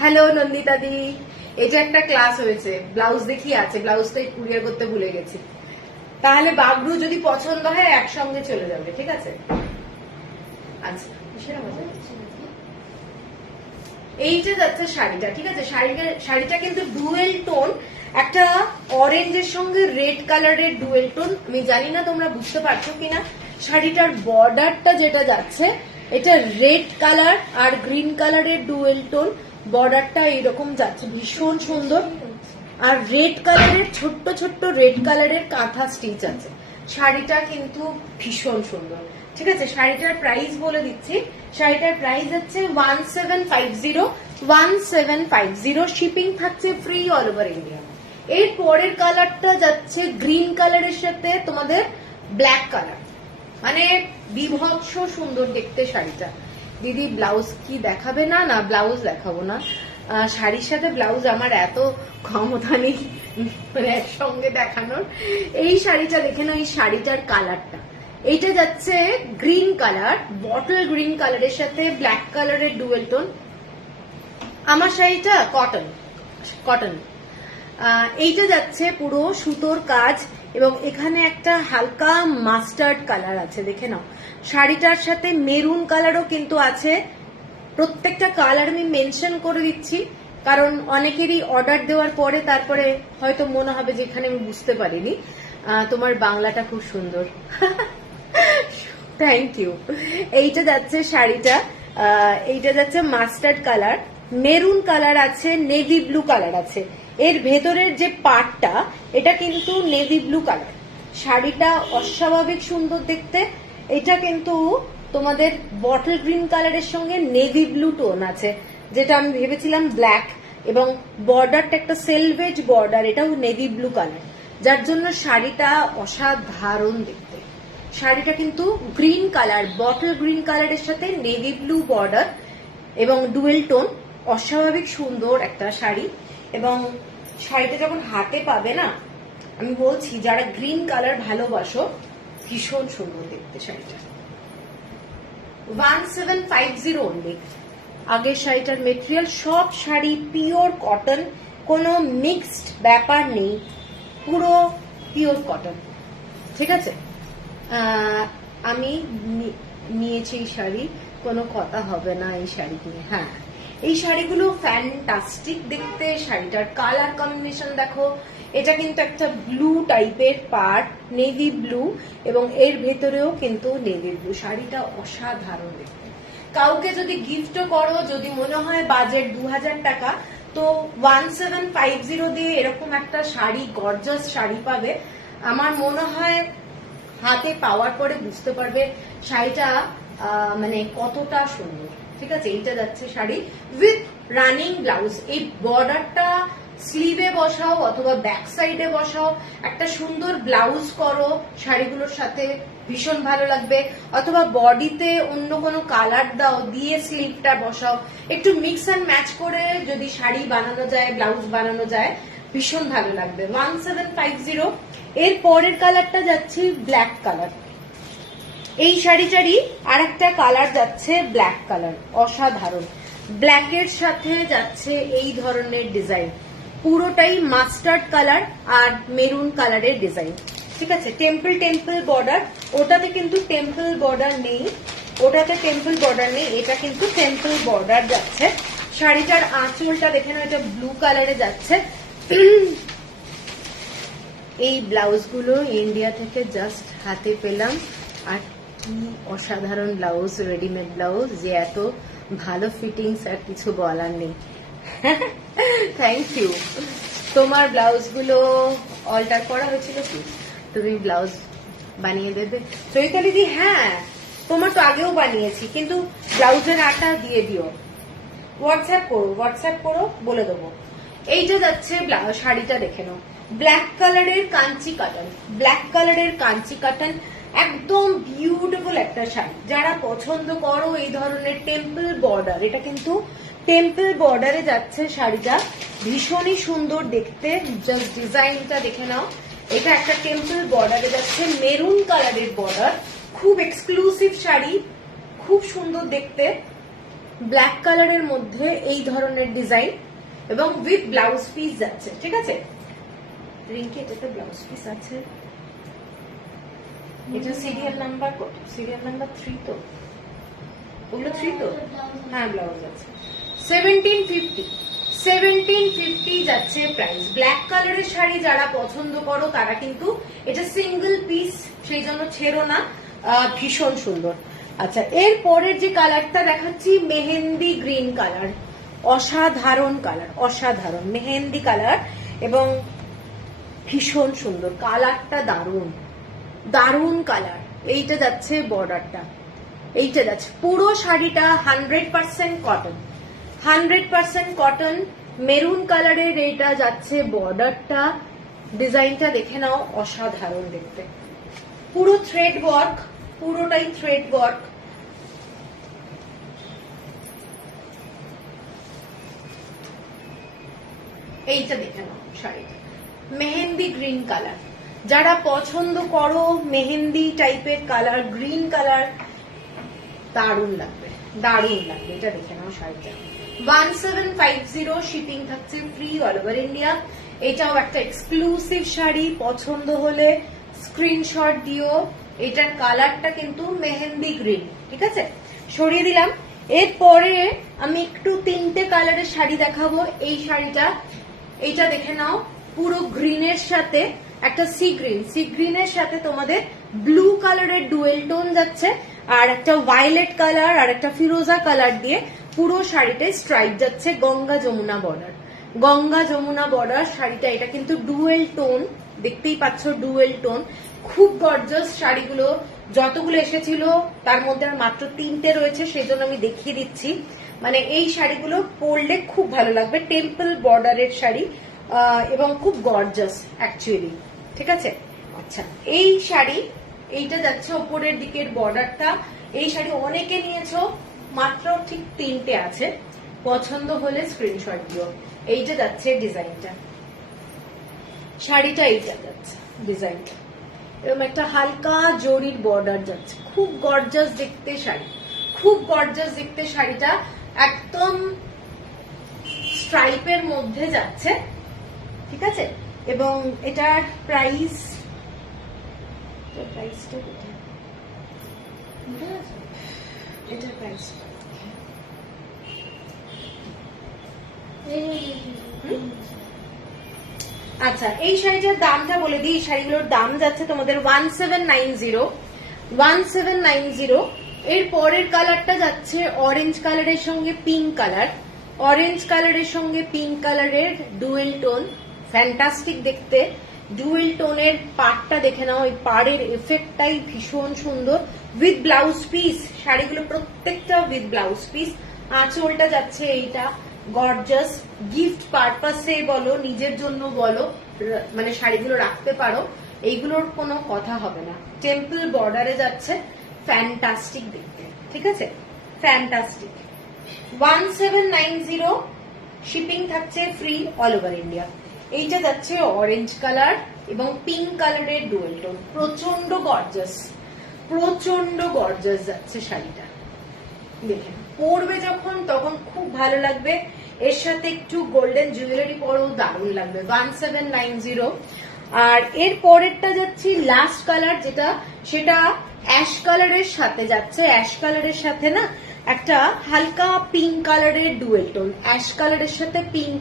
হ্যালো নন্দিতা দি, এটা একটা ক্লাস হয়েছে, ব্লাউজ দেখিয়ে আছে, ব্লাউজটাই কুরিয়ার করতে ভুলে গেছি। তাহলে বাগরু যদি পছন্দ হয় একসঙ্গে চলে যাবে। ঠিক আছে, আচ্ছা এইটা যাচ্ছে শাড়িটা। ঠিক আছে, শাড়িটা কিন্তু ডুয়েল টোন, একটা অরেঞ্জের সঙ্গে রেড কালারের ডুয়েল টোন। আমি জানি না তোমরা বুঝতে পারছো কিনা। শাড়িটার বর্ডারটা যেটা যাচ্ছে এটা রেড কালার আর গ্রিন কালারের ডুয়েল টোন, বর্ডারটা এইরকম যাচ্ছে, ভীষণ সুন্দর। আর রেড কালারের ছোট্ট ছোট্ট রেড কালারের কাঁথা স্টিচ আছে। শাড়িটা কিন্তু ভীষণ সুন্দর। ঠিক আছে, শাড়িটার প্রাইস বলে দিচ্ছি। শাড়িটার প্রাইস হচ্ছে 1750, শিপিং থাকছে ফ্রি অল ওভার ইন্ডিয়া। এর পরের কালারটা যাচ্ছে গ্রিন কালারের সাথে তোমাদের ব্ল্যাক কালার, মানে বিভৎস সুন্দর দেখতে শাড়িটা। দিদি ব্লাউজ কি দেখাবে? না না, ব্লাউজ দেখাবো না, শাড়ির সাথে ব্লাউজ আমার এত ক্ষমতা নেই একসঙ্গে দেখানোর। এই শাড়িটা দেখে নাও, এই শাড়িটার কালারটা, এইটা যাচ্ছে গ্রিন কালার, বটল গ্রিন কালারের সাথে ব্ল্যাক কালারের ডুয়েল টোন। আমার শাড়িটা কটন। এইটা যাচ্ছে পুরো সুতোর কাজ এবং এখানে একটা হালকা মাস্টার্ড কালার আছে, দেখে নাও। শাড়িটার সাথে মেরুন কালারও কিন্তু আছে। প্রত্যেকটা কালার আমি মেনশন করে দিচ্ছি, কারণ অনেকেরই অর্ডার দেওয়ার পরে তারপরে হয়তো মনে হবে যে এখানে আমি বুঝতে পারিনি। তোমার বাংলাটা খুব সুন্দর, থ্যাংক ইউ। এইটা যাচ্ছে শাড়িটা, এইটা যাচ্ছে মাস্টার্ড কালার, মেরুন কালার আছে, নেভি ব্লু কালার আছে। এর ভেতরের যে পার্টটা এটা কিন্তু নেভি ব্লু কালার। শাড়িটা অস্বাভাবিক সুন্দর দেখতে। এটা কিন্তু তোমাদের বটল গ্রিন কালারের সঙ্গে নেভি ব্লু টোন আছে, যেটা আমি ভেবেছিলাম ব্ল্যাক, এবং বর্ডারটা একটা সেলভেজ বর্ডার, এটাও নেভি ব্লু কালার, যার জন্য শাড়িটা অসাধারণ দেখতে। শাড়িটা কিন্তু গ্রিন কালার, বটল গ্রিন কালারের সাথে নেভি ব্লু বর্ডার এবং ডুয়েল টোন, অস্বাভাবিক সুন্দর একটা শাড়ি। এবং শাড়িটা যখন হাতে পাবে না, আমি বলছি যারা গ্রিন কালার ভালোবাসো, ভীষণ সুন্দর দেখতে শাড়িটা। 1750 অনলি। আগের শাড়িটার মেটেরিয়াল, সব শাড়ি পিওর কটন, কোনো মিক্সড ব্যাপার নেই, পুরো পিওর কটন। ঠিক আছে, আমি নিয়েছি এই শাড়ি, কোনো কথা হবে না এই শাড়ি নিয়ে। হ্যাঁ, এই শাড়িগুলো ফ্যান্টাস্টিক দেখতে। শাড়িটার কালার কম্বিনেশন দেখো, এটা কিন্তু একটা ব্লু টাইপের পার্ট, নেভি ব্লু, এবং এর ভেতরেও কিন্তু নেভি ব্লু। শাড়িটা অসাধারণ দেখতে। কাউকে যদি গিফটও করো, যদি মনে হয় বাজেট 2000 টাকা, তো 1750 দিয়ে এরকম একটা শাড়ি, গর্জাস শাড়ি পাবে। আমার মনে হয় হাতে পাওয়ার পরে বুঝতে পারবে শাড়িটা মানে কতটা সুন্দর। ঠিক আছে, এইটা যাচ্ছে শাড়ি উইথ রানিং ব্লাউজ। এই বর্ডারটা স্লিভে বসাও অথবা ব্যাক সাইডে বসাও, একটা সুন্দর ব্লাউজ করো শাড়িগুলোর সাথে, ভীষণ ভালো লাগবে। অথবা বডিতে অন্য কোনো কালার দাও, দিয়ে স্লিভটা বসাও, একটু মিক্স অ্যান্ড ম্যাচ করে যদি শাড়ি বানানো যায়, ব্লাউজ বানানো যায়, ভীষণ ভালো লাগবে। 1750। এর পরের কালারটা যাচ্ছে ব্ল্যাক কালার। এই শাড়িটারই আর একটা কালার যাচ্ছে ব্ল্যাক কালার, অসাধারণ। ব্ল্যাকের সাথে যাচ্ছে এই ধরনের ডিজাইন, পুরোটাই মাস্টার্ড কালার আর মেরুন কালারের ডিজাইন। ঠিক আছে, টেম্পল বর্ডার, ওটাতে কিন্তু টেম্পল বর্ডার নেই, এটা কিন্তু টেম্পল বর্ডার যাচ্ছে। শাড়িটার আঁচলটা দেখে নাও, এটা ব্লু কালারে যাচ্ছে। এই ব্লাউজ গুলো ইন্ডিয়া থেকে জাস্ট হাতে পেলাম, আর কি অসাধারণ ব্লাউজ, রেডিমেড ব্লাউজ, যে এত ভালো ফিটিংস আর কিছু বলার নেই। Thank you. তোমার ব্লাউজ গুলো অল্টার করা হয়েছিল কি? তুমি ব্লাউজ বানিয়ে দেবে চৈতালি দি? হ্যাঁ, তোমার তো আগেও বানিয়েছি, কিন্তু ব্লাউজের আটা দিয়ে দিও। হোয়াটসঅ্যাপ করো, বলে দেবো। এইটা যাচ্ছে শাড়িটা দেখে নাও, ব্ল্যাক কালারের কাঞ্চি কাটন, ব্ল্যাক কালারের কাঞ্চি কাটন, একদম বিউটিফুল একটা শাড়ি। যারা পছন্দ করো এই ধরনের টেম্পল বর্ডার, এটা কিন্তু টেম্পল বর্ডারে যাচ্ছে শাড়িটা, ভীষণই সুন্দর দেখতে। জাস্ট ডিজাইনটা দেখে নাও, এটা একটা টেম্পল বর্ডারে যাচ্ছে, মেরুন কালারের বর্ডার, খুব এক্সক্লুসিভ শাড়ি, খুব সুন্দর দেখতে। ব্ল্যাক কালারের মধ্যে এই ধরনের ডিজাইন এবং উইথ ব্লাউজ পিস যাচ্ছে, ঠিক আছে? রিঙ্কি, এটাতে ব্লাউজ পিস আছে। এটা সিরিয়াল নাম্বার কত? সিরিয়াল নাম্বার 3 তো, ওগুলো 3 তো? হ্যাঁ, ব্লাউজ আছে। 1750 যাচ্ছে প্রাইস। ব্ল্যাক কালারের শাড়ি যারা পছন্দ করো তারা কিন্তু এটা সিঙ্গেল পিস, সেই জন্য ছেড়ো না, ভীষণ সুন্দর। আচ্ছা, এর পরের যে কালারটা দেখাচ্ছি মেহেন্দি গ্রিন কালার, অসাধারণ কালার, অসাধারণ মেহেন্দি কালার এবং ভীষণ সুন্দর কালারটা, দারুণ দারুণ কালার। এইটা যাচ্ছে বর্ডারটা, এইটা যাচ্ছে পুরো শাড়িটা 100% কটন, 100% কটন, মেরুন কালারের এইটা যাচ্ছে বর্ডারটা। ডিজাইনটা দেখে নাও, অসাধারণ দেখতে, পুরো থ্রেড ওয়ার্ক, পুরোটাই থ্রেড ওয়ার্ক। এইটা দেখে নাও শাড়িটা, মেহেন্দি গ্রিন কালার। যারা পছন্দ করো মেহেন্দি টাইপের কালার, গ্রিন কালার, দারুণ লাগবে, দারুণ লাগবে। এটা দেখে নাও শাড়িটা, 1750, শিপিং থাকছে ফ্রি অল ওভার ইন্ডিয়া। এটাও একটা এক্সক্লুসিভ শাড়ি, পছন্দ হলে স্ক্রিনশট দিও। এটার কালারটা কিন্তু মেহেন্দি গ্রিন, ঠিক আছে? সরিয়ে দিলাম। এরপরে আমি একটু 3টে কালারের শাড়ি দেখাবো। এই শাড়িটা, এইটা দেখে নাও, পুরো গ্রিনের সাথে একটা সি গ্রিনের সাথে তোমাদের ব্লু কালারের ডুয়েল টোন যাচ্ছে, আর একটা ভায়োলেট কালার আর একটা ফিরোজা কালার দিয়ে পুরো শাড়িটায় স্ট্রাইপ যাচ্ছে, গঙ্গা যমুনা বর্ডার, গঙ্গা যমুনা বর্ডার শাড়িটা। এটা কিন্তু ডুয়েল টোন, দেখতেই পাচ্ছ ডুয়েল টোন, খুব গর্জাস শাড়িগুলো। যতগুলো এসেছিল তার মধ্যে আর মাত্র 3টে রয়েছে, সেই জন্য আমি দেখিয়ে দিচ্ছি। মানে এই শাড়িগুলো পরলে খুব ভালো লাগবে, টেম্পল বর্ডারের শাড়ি এবং খুব গর্জাস অ্যাকচুয়ালি, ঠিক আছে? আচ্ছা, এই শাড়ি, এইটা যাচ্ছে ওপরের দিকের বর্ডারটা। এই শাড়ি অনেকে নিয়েছো, মাত্র ঠিক 3টে আছে, পছন্দ হলে স্ক্রিনশট দিও। এইটা যাচ্ছে ডিজাইনটা, শাড়িটা এইটা যাচ্ছে ডিজাইনটা, এরকম একটা হালকা জরির বর্ডার যাচ্ছে, খুব গর্জাস দেখতে শাড়ি, খুব গর্জাস দেখতে শাড়িটা, একদম স্ট্রাইপের মধ্যে যাচ্ছে, ঠিক আছে? এবং এটার প্রাইসটা কোথায়? এটার প্রাইস আচ্ছা, এই শাড়িটার দামটা বলে দিই। এই শাড়িগুলোর দাম যাচ্ছে তোমাদের 1790। এর পরের কালারটা যাচ্ছে অরেঞ্জ কালারের সঙ্গে পিঙ্ক কালার, অরেঞ্জ কালারের সঙ্গে পিঙ্ক কালারের ডুয়েল টোন, ফ্যান্টাস্টিক দেখতে। ডুয়েল টোনের পাড়টা দেখে নাও, ওই পাড়ের এফেক্টটাই ভীষণ সুন্দর, উইথ ব্লাউজ পিস। শাড়িগুলো প্রত্যেকটা উইথ ব্লাউজ পিস। আঁচলটা যাচ্ছে এইটা গর্জাস, গিফট পারপাসে বলো, নিজের জন্য বলো, মানে শাড়িগুলো রাখতে পারো, এইগুলোর কোনো কথা হবে না। টেম্পল বর্ডারে যাচ্ছে, ফ্যান্টাস্টিক দেখতে, ঠিক আছে? ফ্যান্টাস্টিক। 1790, শিপিং থাকছে ফ্রি অল ওভার ইন্ডিয়া। এইটা যাচ্ছে অরেঞ্জ কালার এবং পিঙ্ক কালারের ডুয়েল টোন, প্রচন্ড গর্জাস, প্রচন্ড গর্জাস যাচ্ছে শাড়িটা। দেখেন, পরবে যখন তখন খুব ভালো লাগবে। এর সাথে একটু গোল্ডেন জুয়েলারি পরো, দারুণ লাগবে। 1790। আর এর পরেরটা যাচ্ছে লাস্ট কালার যেটা, সেটা অ্যাশ কালারের সাথে যাচ্ছে। অ্যাশ কালারের সাথে না একটা হালকা পিঙ্ক কালারের ডুয়েল টোন, অ্যাশ কালারের সাথে পিঙ্ক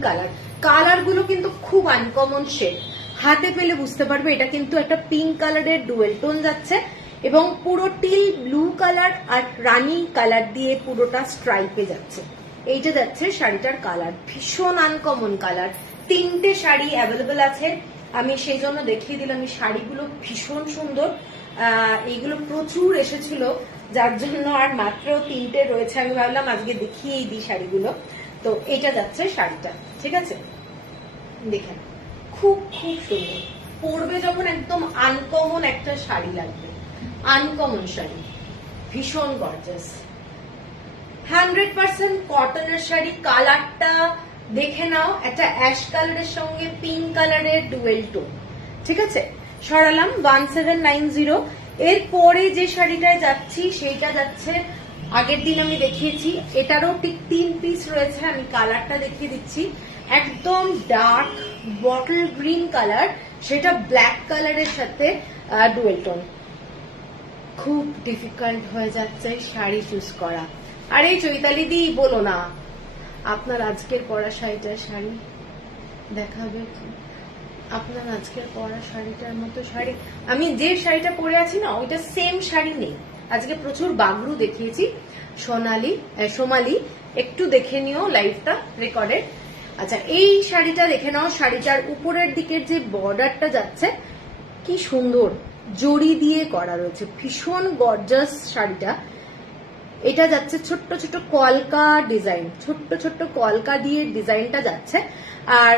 কালার গুলো কিন্তু খুব আনকমন শেড, হাতে পেলে বুঝতে পারবে এটা কিন্তু একটা পিঙ্ক কালারের ডুয়েল টোন যাচ্ছে এবং পুরো টিল ব্লু কালার আর রানি কালার দিয়ে পুরোটা স্ট্রাইপে যাচ্ছে। এইটা যাচ্ছে শাড়িটার কালার, ভীষণ আনকমন কালার। 3টে শাড়ি অ্যাভেলেবেল আছে, আমি সেই জন্য দেখিয়ে দিলাম। এই শাড়িগুলো ভীষণ সুন্দর, এইগুলো প্রচুর এসেছিল যার জন্য আর মাত্র 3টে রয়েছে। আমি ভাবলাম আজকে দেখিয়েই দিই শাড়িগুলো। তো এটা যাচ্ছে শাড়িটা, ঠিক আছে, দেখেন খুব খুব সুন্দর, পরবে যখন একদম আনকমন একটা শাড়ি লাগবে, আনকমন শাড়ি, ভীষণ গর্জাস, 100% কটনের শাড়ি। কালারটা দেখে নাও, একটা অ্যাশ কালারের সঙ্গে পিঙ্ক কালারের ডুয়েল টোন, ঠিক আছে। সরালাম 1790। এরপরে যে শাড়িটায় যাচ্ছি সেইটা যাচ্ছে, আগের দিন আমি দেখিয়েছি, এটারও ঠিক 3 পিস রয়েছে, আমি কালারটা দেখিয়ে দিচ্ছি। একদম ডার্ক বটল গ্রিন কালার, সেটা ব্ল্যাক কালারের সাথে ডুয়েল টোন। খুব ডিফিকাল্ট হয়ে যাচ্ছে শাড়ি চুজ করা। আরে চৈতালি দি বলো না, আপনার আজকের পরা শাড়িটার শাড়ি দেখাবে, আপনার আজকের পরা শাড়িটার মতো শাড়ি, আমি যে শাড়িটা পরে আছি না ওইটা সেম শাড়ি নেই। আজকে প্রচুর বাগরু দেখিয়েছি, সোমালি একটু দেখে নিও লাইভটা রেকর্ডেড। আচ্ছা, এই শাড়িটা দেখে নাও, শাড়িটার উপরের দিকের যে বর্ডারটা যাচ্ছে কি সুন্দর জড়ি দিয়ে করা রয়েছে, ভীষণ গর্জাস শাড়িটা। এটা যাচ্ছে ছোট্ট ছোট্ট কলকা ডিজাইন, ছোট্ট ছোট্ট কলকা দিয়ে ডিজাইনটা যাচ্ছে। আর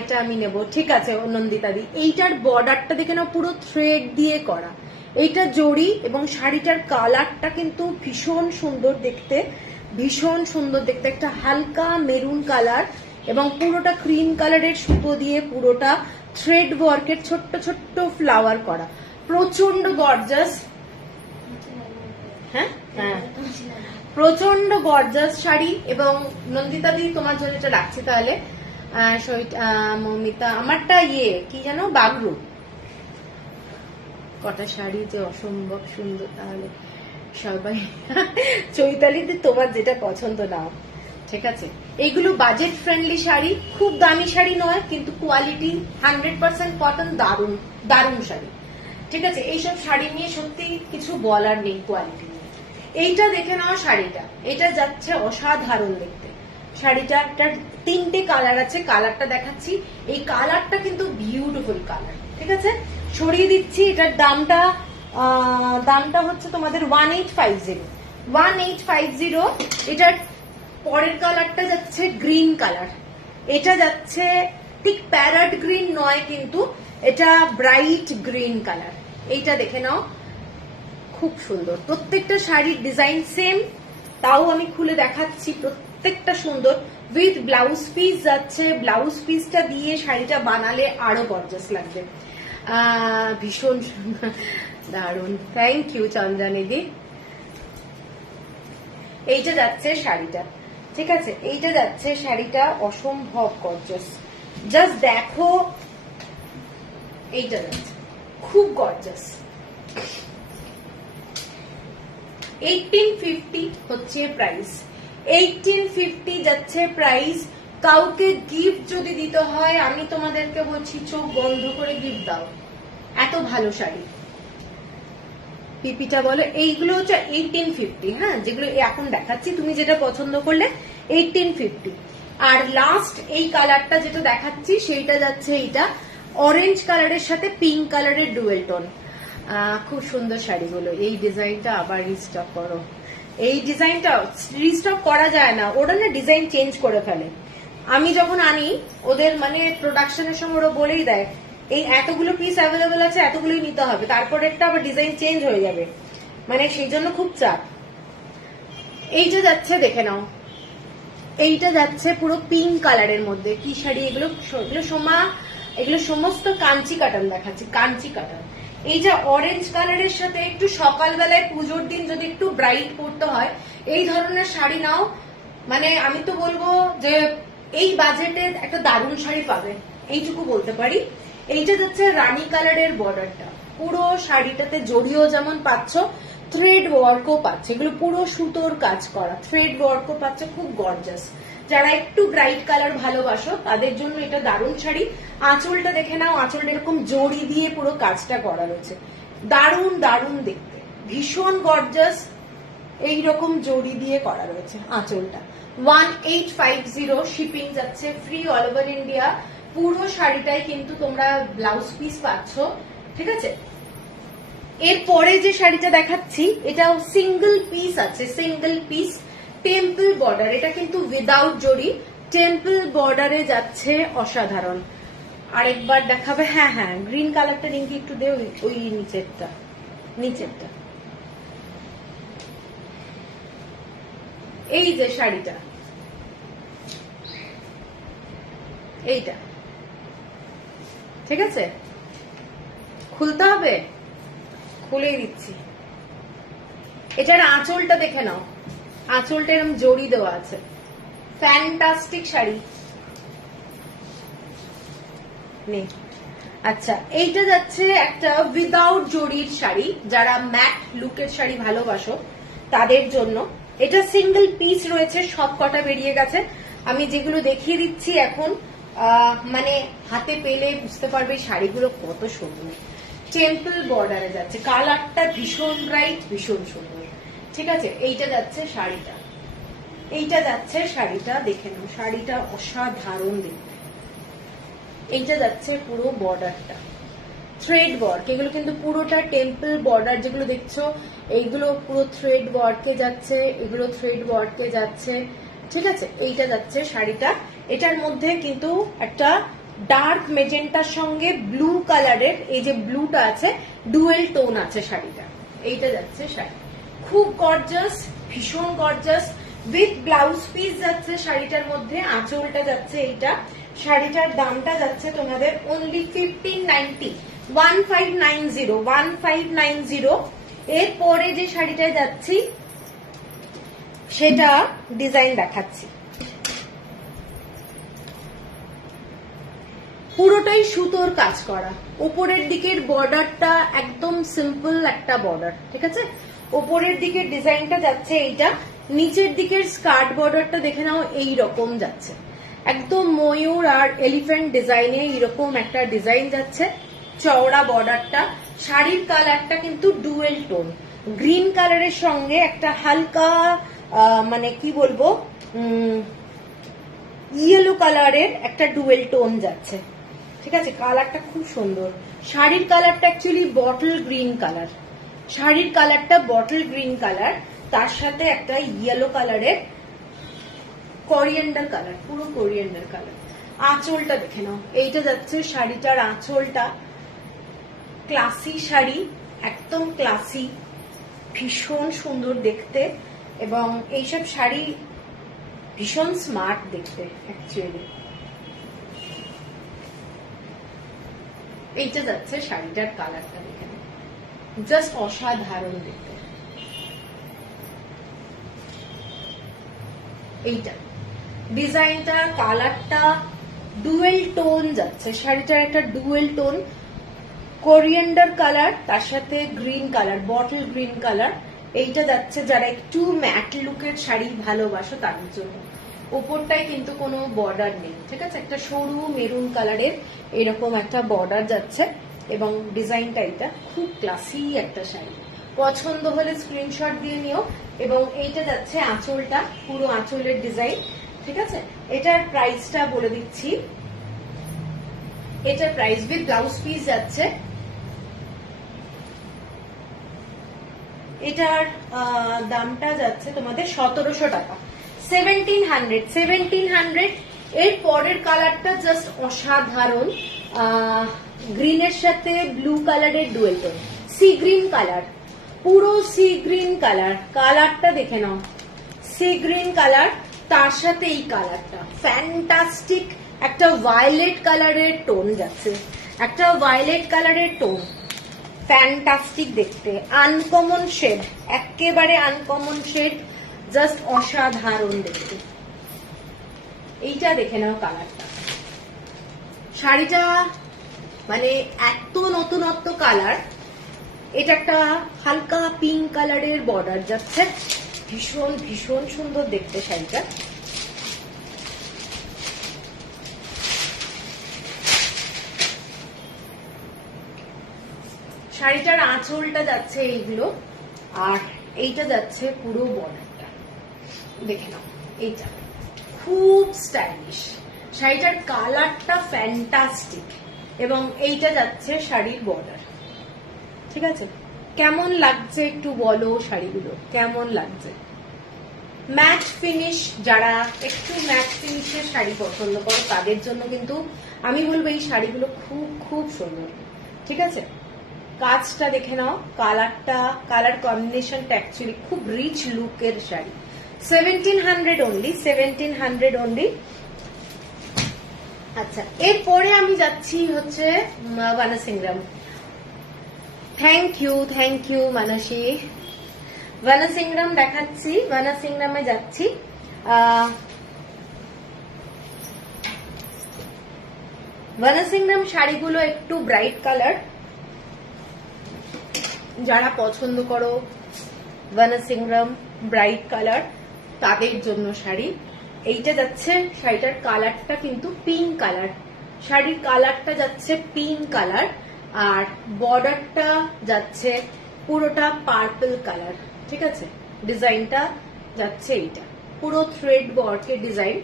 এটা আমি নেব, ঠিক আছে নন্দিতা দি। এইটার বর্ডারটা দেখে নাও, পুরো থ্রেড দিয়ে করা, এইটা জড়ি এবং শাড়িটার কালারটা কিন্তু ভীষণ সুন্দর দেখতে, ভীষণ সুন্দর দেখতে, একটা হালকা মেরুন কালার এবং পুরোটা ক্রিম কালারের সুতো দিয়ে পুরোটা থ্রেড ওয়ার্কের ছোট্ট ছোট্ট ফ্লাওয়ার করা, প্রচন্ড গর্জাস। হ্যাঁ হ্যাঁ, প্রচন্ড গর্জাস শাড়ি। এবং নন্দিতা দি তোমার জন্য এটা রাখছি তাহলে। মমিতা আমারটা কি জানো, বাগরু। কটা শাড়ি যে অসম্ভব সুন্দর, তাহলে সবাই চৈতালি দি তোমার যেটা পছন্দ নাও, ঠিক আছে। এইগুলো বাজেট ফ্রেন্ডলি শাড়ি, খুব দামি শাড়ি নয়, কিন্তু কোয়ালিটি 100% কটন, দারুণ দারুণ শাড়ি, ঠিক আছে। এইসব শাড়ি নিয়ে সত্যি কিছু বলার নেই কোয়ালিটি নিয়ে। এইটা দেখে নাও শাড়িটা, এটা যাচ্ছে অসাধারণ দেখতে। শাড়িটা একটা 3টে কালার আছে, কালারটা দেখাচ্ছি। এই কালারটা কিন্তু বিউটিফুল কালার, ঠিক আছে। সরিয়ে দিচ্ছি, এটার দামটা হচ্ছে তোমাদের 1850। এটার পরের কালারটা যাচ্ছে গ্রিন কালার, এটা যাচ্ছে ঠিক প্যারট গ্রিন নয়, কিন্তু এটা ব্রাইট গ্রিন কালার। এইটা দেখে নাও, খুব সুন্দর। প্রত্যেকটা শাড়ির ডিজাইন সেম, তাও আমি খুলে দেখাচ্ছি, প্রত্যেকটা সুন্দর। উইথ ব্লাউজ পিস যাচ্ছে, ব্লাউজ পিসটা দিয়ে শাড়িটা বানালে আরো গর্জাস লাগবে, ভীষণ দারুণ। থ্যাংক ইউ চন্দ্রানিদি। এইটা যাচ্ছে শাড়িটা, ঠিক আছে, এইটা যাচ্ছে শাড়িটা, অসম্ভব গর্জাস। জাস্ট দেখো, এইটা যাচ্ছে খুব গর্জাস। 1850 হচ্ছে প্রাইস, 1850 যাচ্ছে প্রাইস। কাউকে গিফট যদি দিতে হয়, আমি তোমাদেরকে বলছি চোখ বন্ধ করে গিফট দাও, এত ভালো শাড়ি। পিপিটা বলে এইগুলো হচ্ছে 1850, হ্যাঁ, যেগুলো এখন দেখাচ্ছি, তুমি যেটা পছন্দ করলে 1850। আর লাস্ট এই কালারটা যেটা দেখাচ্ছি সেইটা যাচ্ছে, এইটা অরেঞ্জ কালারের সাথে পিঙ্ক কালারের ডুয়েল টোন, খুব সুন্দর শাড়িগুলো। এই ডিজাইনটা আবার রিস্টক করো, এই ডিজাইনটা রিস্টক করা যায় না, ওরা না ডিজাইন চেঞ্জ করে ফেলে। আমি যখন আনি ওদের মানে প্রোডাকশনের সময় ওরা বলেই দেয় এই এতগুলো পিস অ্যাভেলেবেল আছে, এতগুলোই নিতে হবে, তারপর একটা আবার ডিজাইন চেঞ্জ হয়ে যাবে, মানে সেই জন্য খুব চাপ। এইটা যাচ্ছে দেখে নাও, এইটা যাচ্ছে পুরো পিঙ্ক কালারের মধ্যে। কি শাড়ি এগুলো, এগুলো সমস্ত কাঞ্চি কাটান দেখাচ্ছি, কাঞ্চি কাটান। এই যে অরেঞ্জ কালারের সাথে একটু সকালবেলায় পুজোর দিন যদি একটু ব্রাইট পরতে হয়, এই ধরনের শাড়ি নাও, মানে আমি তো বলবো যে এই বাজেটে একটা দারুণ শাড়ি পাবে, এইটুকু বলতে পারি। এইটা যাচ্ছে রানী কালারের বর্ডারটা, পুরো শাড়িটাতে জড়িও যেমন পাচ্ছ, থ্রেড ওয়ার্কও পাচ্ছে, এগুলো পুরো সুতোর কাজ করা, থ্রেড ওয়ার্কও পাচ্ছে, খুব গর্জাস। যারা একটু ব্রাইট কালার ভালোবাসো তাদের জন্য এটা দারুণ শাড়ি। আঁচলটা দেখে নাও, আঁচলটা এরকম জড়ি দিয়ে পুরো কাজটা করা রয়েছে, দারুণ দারুণ দেখতে, ভীষণ গর্জাস। এইরকম জড়ি দিয়ে করা রয়েছে আঁচলটা। 1850 শিপিং যাচ্ছে, ফ্রি অল ওভার ইন্ডিয়া। পুরো শাড়িটাই কিন্তু তোমরা ব্লাউজ পিস পাচ্ছ, ঠিক আছে। এরপরে যে শাড়িটা দেখাচ্ছি এটাও সিঙ্গেল পিস আছে, সিঙ্গেল পিস, টেম্পল বর্ডার। এটা কিন্তু উইদাউট জড়ি, টেম্পল বর্ডারে যাচ্ছে, অসাধারণ। আরেকবার দেখাবে? হ্যাঁ হ্যাঁ, গ্রিন কালারটা রিঙ্কি একটু দে, ওই নিচেরটা, নিচেরটা। এই যে শাড়িটা, এইটা, ঠিক আছে, খুলতে হবে, খুলেই দিচ্ছি। এটার আঁচলটা দেখে নাও, আঁচলটা এরকম জড়ি দেওয়া আছে, ফ্যান্টাস্টিক শাড়ি নেই। আচ্ছা, এইটা যাচ্ছে একটা উইদাউট জড়ির শাড়ি, যারা ম্যাট লুকের শাড়ি ভালোবাসো তাদের জন্য। এটা সিঙ্গেল পিস রয়েছে, সব কটা বেরিয়ে গেছে। আমি যেগুলো দেখিয়ে দিচ্ছি এখন, মানে হাতে পেলে বুঝতে পারবে শাড়িগুলো কত সুন্দর। টেম্পল বর্ডারে যাচ্ছে, কালারটা ভীষণ ব্রাইট, ভীষণ সুন্দর, ঠিক আছে। এইটা যাচ্ছে শাড়িটা, এইটা যাচ্ছে শাড়িটা, দেখে নাও, শাড়িটা অসাধারণ দেখতে। এইটা যাচ্ছে পুরো বর্ডারটা, থ্রেড ওয়ার্ক, এগুলো কিন্তু পুরোটা টেম্পল বর্ডার যেগুলো দেখছো, এইগুলো পুরো থ্রেড ওয়ার্কে যাচ্ছে, এগুলো থ্রেড ওয়ার্কে যাচ্ছে, ঠিক আছে। এইটা যাচ্ছে শাড়িটা। এটার মধ্যে কিন্তু একটা ডার্ক মেজেন্টার সঙ্গে ব্লু কালারের, এই যে ব্লুটা আছে, ডুয়েল টোন আছে শাড়িটা। এইটা যাচ্ছে শাড়ি, খুব গর্জাস, ভীষণ গর্জাস, উইথ ব্লাউজ পিস যাচ্ছে শাড়িটার মধ্যে। আঁচলটা যাচ্ছে এইটা। শাড়িটার দামটা যাচ্ছে তোমাদের অনলি 1590, 1590। এরপরে যে শাড়িটায় যাচ্ছি সেটা ডিজাইন দেখাচ্ছি, পুরোটাই সুতোর কাজ করা। উপরের দিকের বর্ডারটা একদম সিম্পল একটা বর্ডার, ঠিক আছে। উপরের দিকের ডিজাইনটা যাচ্ছে এইটা, নিচের দিকের স্কার্ট বর্ডারটা দেখে নাও, এই রকম যাচ্ছে, একদম ময়ূর আর এলিফ্যান্ট ডিজাইনে এরকম একটা ডিজাইন যাচ্ছে, চওড়া বর্ডারটা। শাড়ির কালারটা কিন্তু ডুয়েল টোন, গ্রিন কালারের সঙ্গে একটা হালকা মানে কি বলবো, ইয়েলো কালারের একটা ডুয়েল টোন যাচ্ছে, ঠিক আছে। কালারটা খুব সুন্দর। শাড়ির কালারটা অ্যাকচুয়ালি বটল গ্রিন কালার, শাড়ির কালারটা বটল গ্রিন কালার, তার সাথে একটা ইয়েলো কালারের কোরিয়েন্ডার কালার, পুরো কোরিয়েন্ডার কালার। আঁচলটা দেখে নাও, এইটা যাচ্ছে শাড়িটার আঁচলটা, ক্লাসি শাড়ি, একদম ক্লাসি, ভীষণ সুন্দর দেখতে। এবং এইসব শাড়ি ভীষণ স্মার্ট দেখতে অ্যাকচুয়ালি। এইটা যাচ্ছে শাড়িটার কালারটা দেখে নাও, জাস্ট অসাধারণ দেখতে। এইটা ডিজাইনটা, কালারটা ডুয়েল টোন যাচ্ছে, শাড়িটার একটা ডুয়েল টোন, কোরিয়েন্ডার কালার, তার সাথে green colour, bottle green colour. এইটা যাচ্ছে যারা একটু ম্যাট লুকের শাড়ি ভালোবাসো তাদের জন্য। উপরটাই কিন্তু কোনো বর্ডার নেই, ঠিক আছে, একটা সরু মেরুন কালারের এরকম একটা বর্ডার যাচ্ছে, এবং ডিজাইনটা এটা খুব ক্লাসি একটা শাড়ি। পছন্দ হলে স্ক্রিনশট দিয়ে নিও। এবং এইটা যাচ্ছে আঁচলটা, পুরো আঁচলের ডিজাইন, ঠিক আছে। এটার প্রাইসটা বলে দিচ্ছি, এটার প্রাইস উইথ ব্লাউজ পিস যাচ্ছে, এটার দামটা যাচ্ছে তোমাদের 1700 টাকা, 1700। এর পরের কালারটা জাস্ট অসাধারণ, গ্রিনের সাথে ব্লু কালারের dual tone, sea green colour, পুরো সি গ্রিন কালার। কালারটা দেখে নাও, সি গ্রিন কালার, তার সাথে এই কালারটা ফ্যান্টাস্টিক, একটা ভায়োলেট কালারের টোন যাচ্ছে, একটা ভায়োলেট কালারের টোন, ফ্যান্টাস্টিক দেখতে, আনকমন শেড, একেবারে আনকমন শেড, জাস্ট অসাধারণ দেখতে। এইটা দেখে নাও কালারটা, শাড়িটা মানে এত নতুনত্ব কালার, এটা একটা হালকা পিঙ্ক কালারের বর্ডার যাচ্ছে, ভীষণ ভীষণ সুন্দর দেখতে শাড়িটা। শাড়িটার আঁচলটা যাচ্ছে এইগুলো, আর এইটা যাচ্ছে পুরো বর্ডারটা, দেখে নাও। এইটা খুব স্টাইলিশ, শাড়িটার কালারটা ফ্যান্টাস্টিক, এবং এইটা যাচ্ছে শাড়ির বর্ডার। ঠিক আছে, কেমন লাগছে একটু বলো শাড়িগুলো কেমন লাগছে? ম্যাট ফিনিশ, যারা একটু ম্যাট ফিনিশের শাড়ি পছন্দ করো তাদের জন্য কিন্তু আমি বলবো এই শাড়িগুলো খুব খুব সুন্দর। ঠিক আছে, কাজটা দেখে নাও, কালারটা, কালার কম্বিনেশনটা অ্যাকচুয়ালি খুব রিচ লুকের শাড়ি। 1700 only, 1700 only. আচ্ছা, এরপরে আমি যাচ্ছি হচ্ছে বানাসিংরাম। থ্যাংক ইউ মানসী। বানাসিংরাম দেখাচ্ছি, বানাসিংরামে যাচ্ছি। বানাসিংরাম শাড়িগুলো একটু ব্রাইট কালার, যারা পছন্দ করো বানাসিংরাম ব্রাইট কালার তাদের জন্য শাড়ি। এইটা যাচ্ছে, শাড়িটার কালারটা কিন্তু পিঙ্ক কালার, শাড়ির কালারটা যাচ্ছে পিঙ্ক কালার, আর বর্ডারটা যাচ্ছে পুরোটা পার্পল কালার। ঠিক আছে, ডিজাইনটা যাচ্ছে এইটা পুরো থ্রেড ওয়ার্কের ডিজাইন,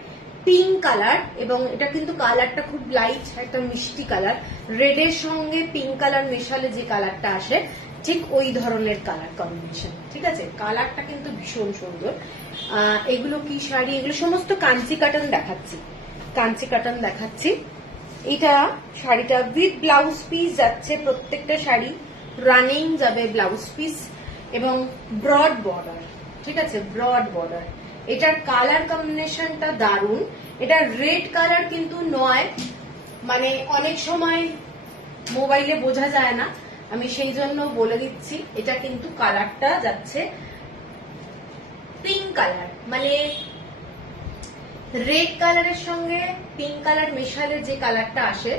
পিঙ্ক কালার, এবং এটা কিন্তু কালারটা খুব লাইট, একটা মিষ্টি কালার, রেডের সঙ্গে পিঙ্ক কালার মেশালে যে কালারটা আসে ঠিক ওই ধরনের কালার কম্বিনেশন। ঠিক আছে, কালারটা কিন্তু ভীষণ সুন্দর। এগুলো কি শাড়ি? এগুলো সমস্ত কাঞ্চি কাটন দেখাচ্ছি, কাঞ্চি কাটন দেখাচ্ছি। এটা শাড়িটা উইথ ব্লাউজ পিস যাচ্ছে, প্রত্যেকটা শাড়ি রানিং যাবে ব্লাউজ পিস, এবং ব্রড বর্ডার। ঠিক আছে, ব্রড বর্ডার। এটার কালার কম্বিনেশনটা দারুণ। এটা রেড কালার কিন্তু নয়, মানে অনেক সময় মোবাইলে বোঝা যায় না, আমি সেই জন্য বলে দিচ্ছি, এটা কিন্তু কালারটা যাচ্ছে পিঙ্ক কালার, মানে রেড কালারের সঙ্গে পিঙ্ক কালার মেশালে যে কালারটা আসে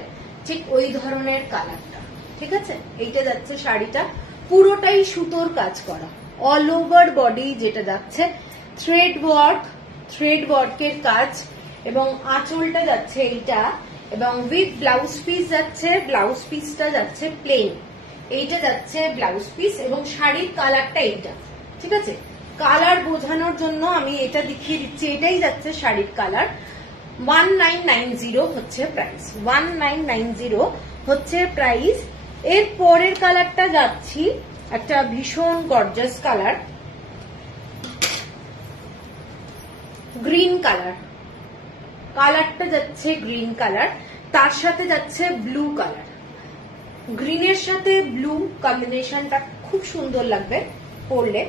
ঠিক ওই ধরনের কালারটা। ঠিক আছে, এইটা যাচ্ছে শাড়িটা পুরোটাই সুতোর কাজ করা, অল ওভার বডি যেটা যাচ্ছে থ্রেড ওয়ার্কের কাজ, এবং আঁচলটা যাচ্ছে এইটা, এবং উইথ ব্লাউজ পিস যাচ্ছে, ব্লাউজ পিসটা যাচ্ছে প্লেন, এইটা যাচ্ছে ব্লাউজ পিস, এবং শাড়ির কালারটা এইটা। ঠিক আছে, কালার বোঝানোর জন্য আমি এটা দেখিয়ে দিচ্ছি, এটাই যাচ্ছে শাড়ির কালার। 1990 হচ্ছে প্রাইস, 1990 হচ্ছে প্রাইস। এর পরের কালারটা যাচ্ছি একটা ভীষণ গর্জাস কালার, গ্রিন কালার, কালারটা যাচ্ছে গ্রিন কালার, তার সাথে যাচ্ছে ব্লু কালার, গ্রিনের সাথে ব্লু কম্বিনেশনটা খুব সুন্দর লাগবে পরলে।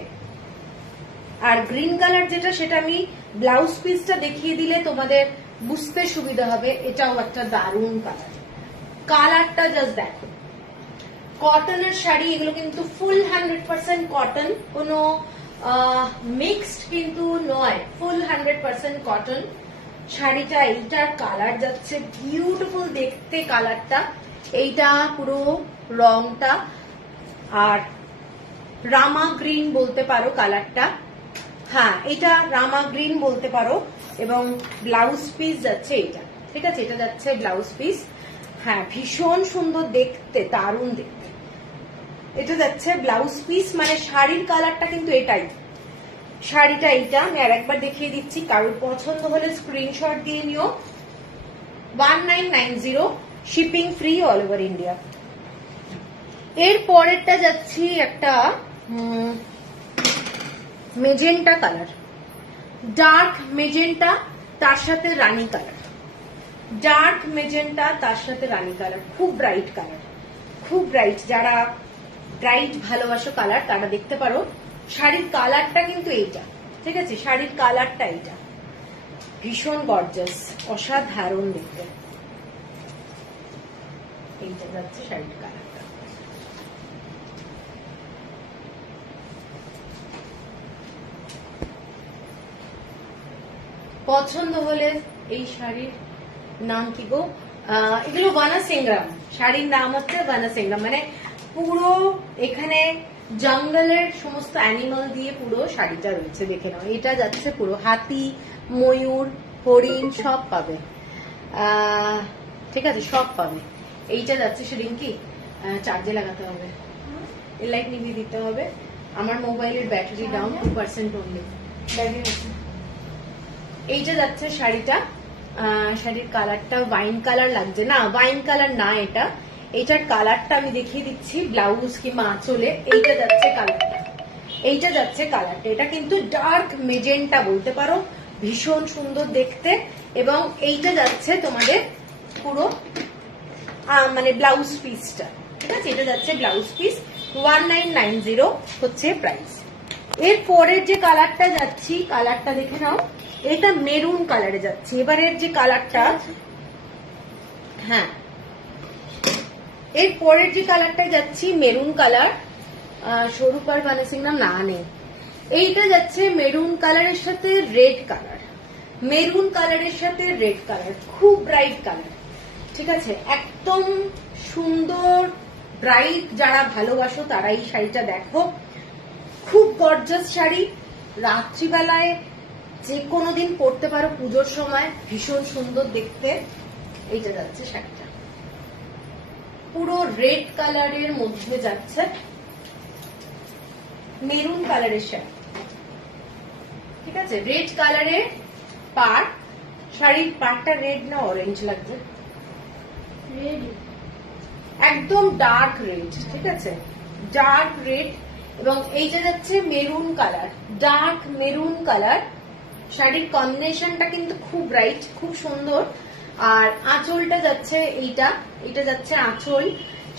আর গ্রিন কালার যেটা, সেটা আমি ব্লাউজ পিসটা দেখিয়ে দিলে তোমাদের বুঝতে সুবিধা হবে। এটাও একটা দারুণ কালার, কালারটা জাস্ট দেখো। কটনের শাড়ি এগুলো কিন্তু ফুল 100% কটন, কোনো মিক্সড কিন্তু নয়, ফুল 100% কটন শাড়িটা। এইটার কালার যাচ্ছে বিউটিফুল দেখতে কালারটা, এইটা পুরো রংটা, আর রামা গ্রিন বলতে পারো কালারটা, হ্যাঁ এটা রামা গ্রিন বলতে পারো, এবং ব্লাউজ পিস যাচ্ছে এটা। ঠিক আছে, এটা যাচ্ছে ব্লাউজ পিস, হ্যাঁ ভীষণ সুন্দর দেখতে, দারুণ দেখতে। এটা যাচ্ছে ব্লাউজ পিস, মানে শাড়ির কালারটা কিন্তু এটাই, শাড়িটা এইটা। আমি আর একবার দেখিয়ে দিচ্ছি, কারোর পছন্দ হলে স্ক্রিনশট দিয়ে নিও। 1990, shipping free all over India. এর পরেরটা যাচ্ছি একটা মেজেন্টা কালার, ডার্ক মেজেন্টা তার সাথে রানী কালার, ডার্ক মেজেন্টা তার সাথে রানী কালার, খুব ব্রাইট কালার, খুব ব্রাইট। যারা ব্রাইট ভালোবাসো কালার তারা দেখতে পারো। শাড়ির কালারটা কিন্তু এইটা। ঠিক আছে, শাড়ির কালারটা এইটা, ভীষণ গর্জাস, অসাধারণ দেখতে। এইটা যাচ্ছে শাড়ির কালারটা। পছন্দ হলে এই শাড়ির নাম কি গো, এগুলো বানাসিংরাম, শাড়ির নাম হচ্ছে বানাসিংরাম, মানে পুরো এখানে জঙ্গলের সমস্ত অ্যানিমাল দিয়ে পুরো শাড়িটা রয়েছে, দেখে নাও। এটা যাচ্ছে পুরো হাতি, ময়ূর, হরিণ সব পাবে, ঠিক আছে, সব পাবে। এইটা যাচ্ছে সেদিন কি চার্জে লাগাতে হবে, এর লাইট নিভিয়ে দিতে হবে। আমার মোবাইলের ব্যাটারি ডাউন 2% অনলি। এইটা যাচ্ছে শাড়িটা, শাড়ির কালারটা ওয়াইন কালার লাগছে না, ওয়াইন কালার না এটা, এইটার কালারটা আমি দেখিয়ে দিচ্ছি। ব্লাউজ কিংবা আঁচলে এইটা যাচ্ছে কালারটা, এইটা যাচ্ছে কালারটা। এটা কিন্তু ডার্ক মেজেন্টা বলতে পারো, ভীষণ সুন্দর দেখতে। এবং এইটা যাচ্ছে তোমাদের পুরো মানে ব্লাউজ পিসটা, ঠিক আছে, এটা যাচ্ছে ব্লাউজ পিস। 1990 হচ্ছে প্রাইস। এর পরের যে কালারটা যাচ্ছি, কালারটা দেখে নাও, এটা মেরুন কালারে যাচ্ছে। এবারের যে কালারটা, হ্যাঁ, এর পরের যে কালারটা যাচ্ছি মেরুন কালার, স্বরূপ আর বানাসিংরাম না নেই। এইটা যাচ্ছে মেরুন কালারের সাথে রেড কালার, মেরুন কালারের সাথে রেড কালার, খুব ব্রাইট কালার, ঠিক আছে, একদম সুন্দর ব্রাইট। যারা ভালোবাসো তারা এই শাড়িটা দেখো, খুব গর্জাস শাড়ি, রাত্রিবেলায় যে কোনো দিন পরতে পারো, পুজোর সময় ভীষণ সুন্দর দেখতে। এইটা যাচ্ছে শাড়িটা পুরো রেড কালারের মধ্যে যাচ্ছে, মেরুন কালারের শাড়ি, ঠিক আছে, রেড কালারের পাড়। শাড়ির পাড়টা রেড না অরেঞ্জ লাগছে, রেড, একদম ডার্ক রেড, ঠিক আছে, ডার্ক রেড। এবং এইটা যাচ্ছে maroon colour, dark maroon colour. শাড়ির কম্বিনেশনটা কিন্তু খুব ব্রাইট, খুব সুন্দর। আর আঁচলটা যাচ্ছে এইটা, এটা যাচ্ছে আঁচল।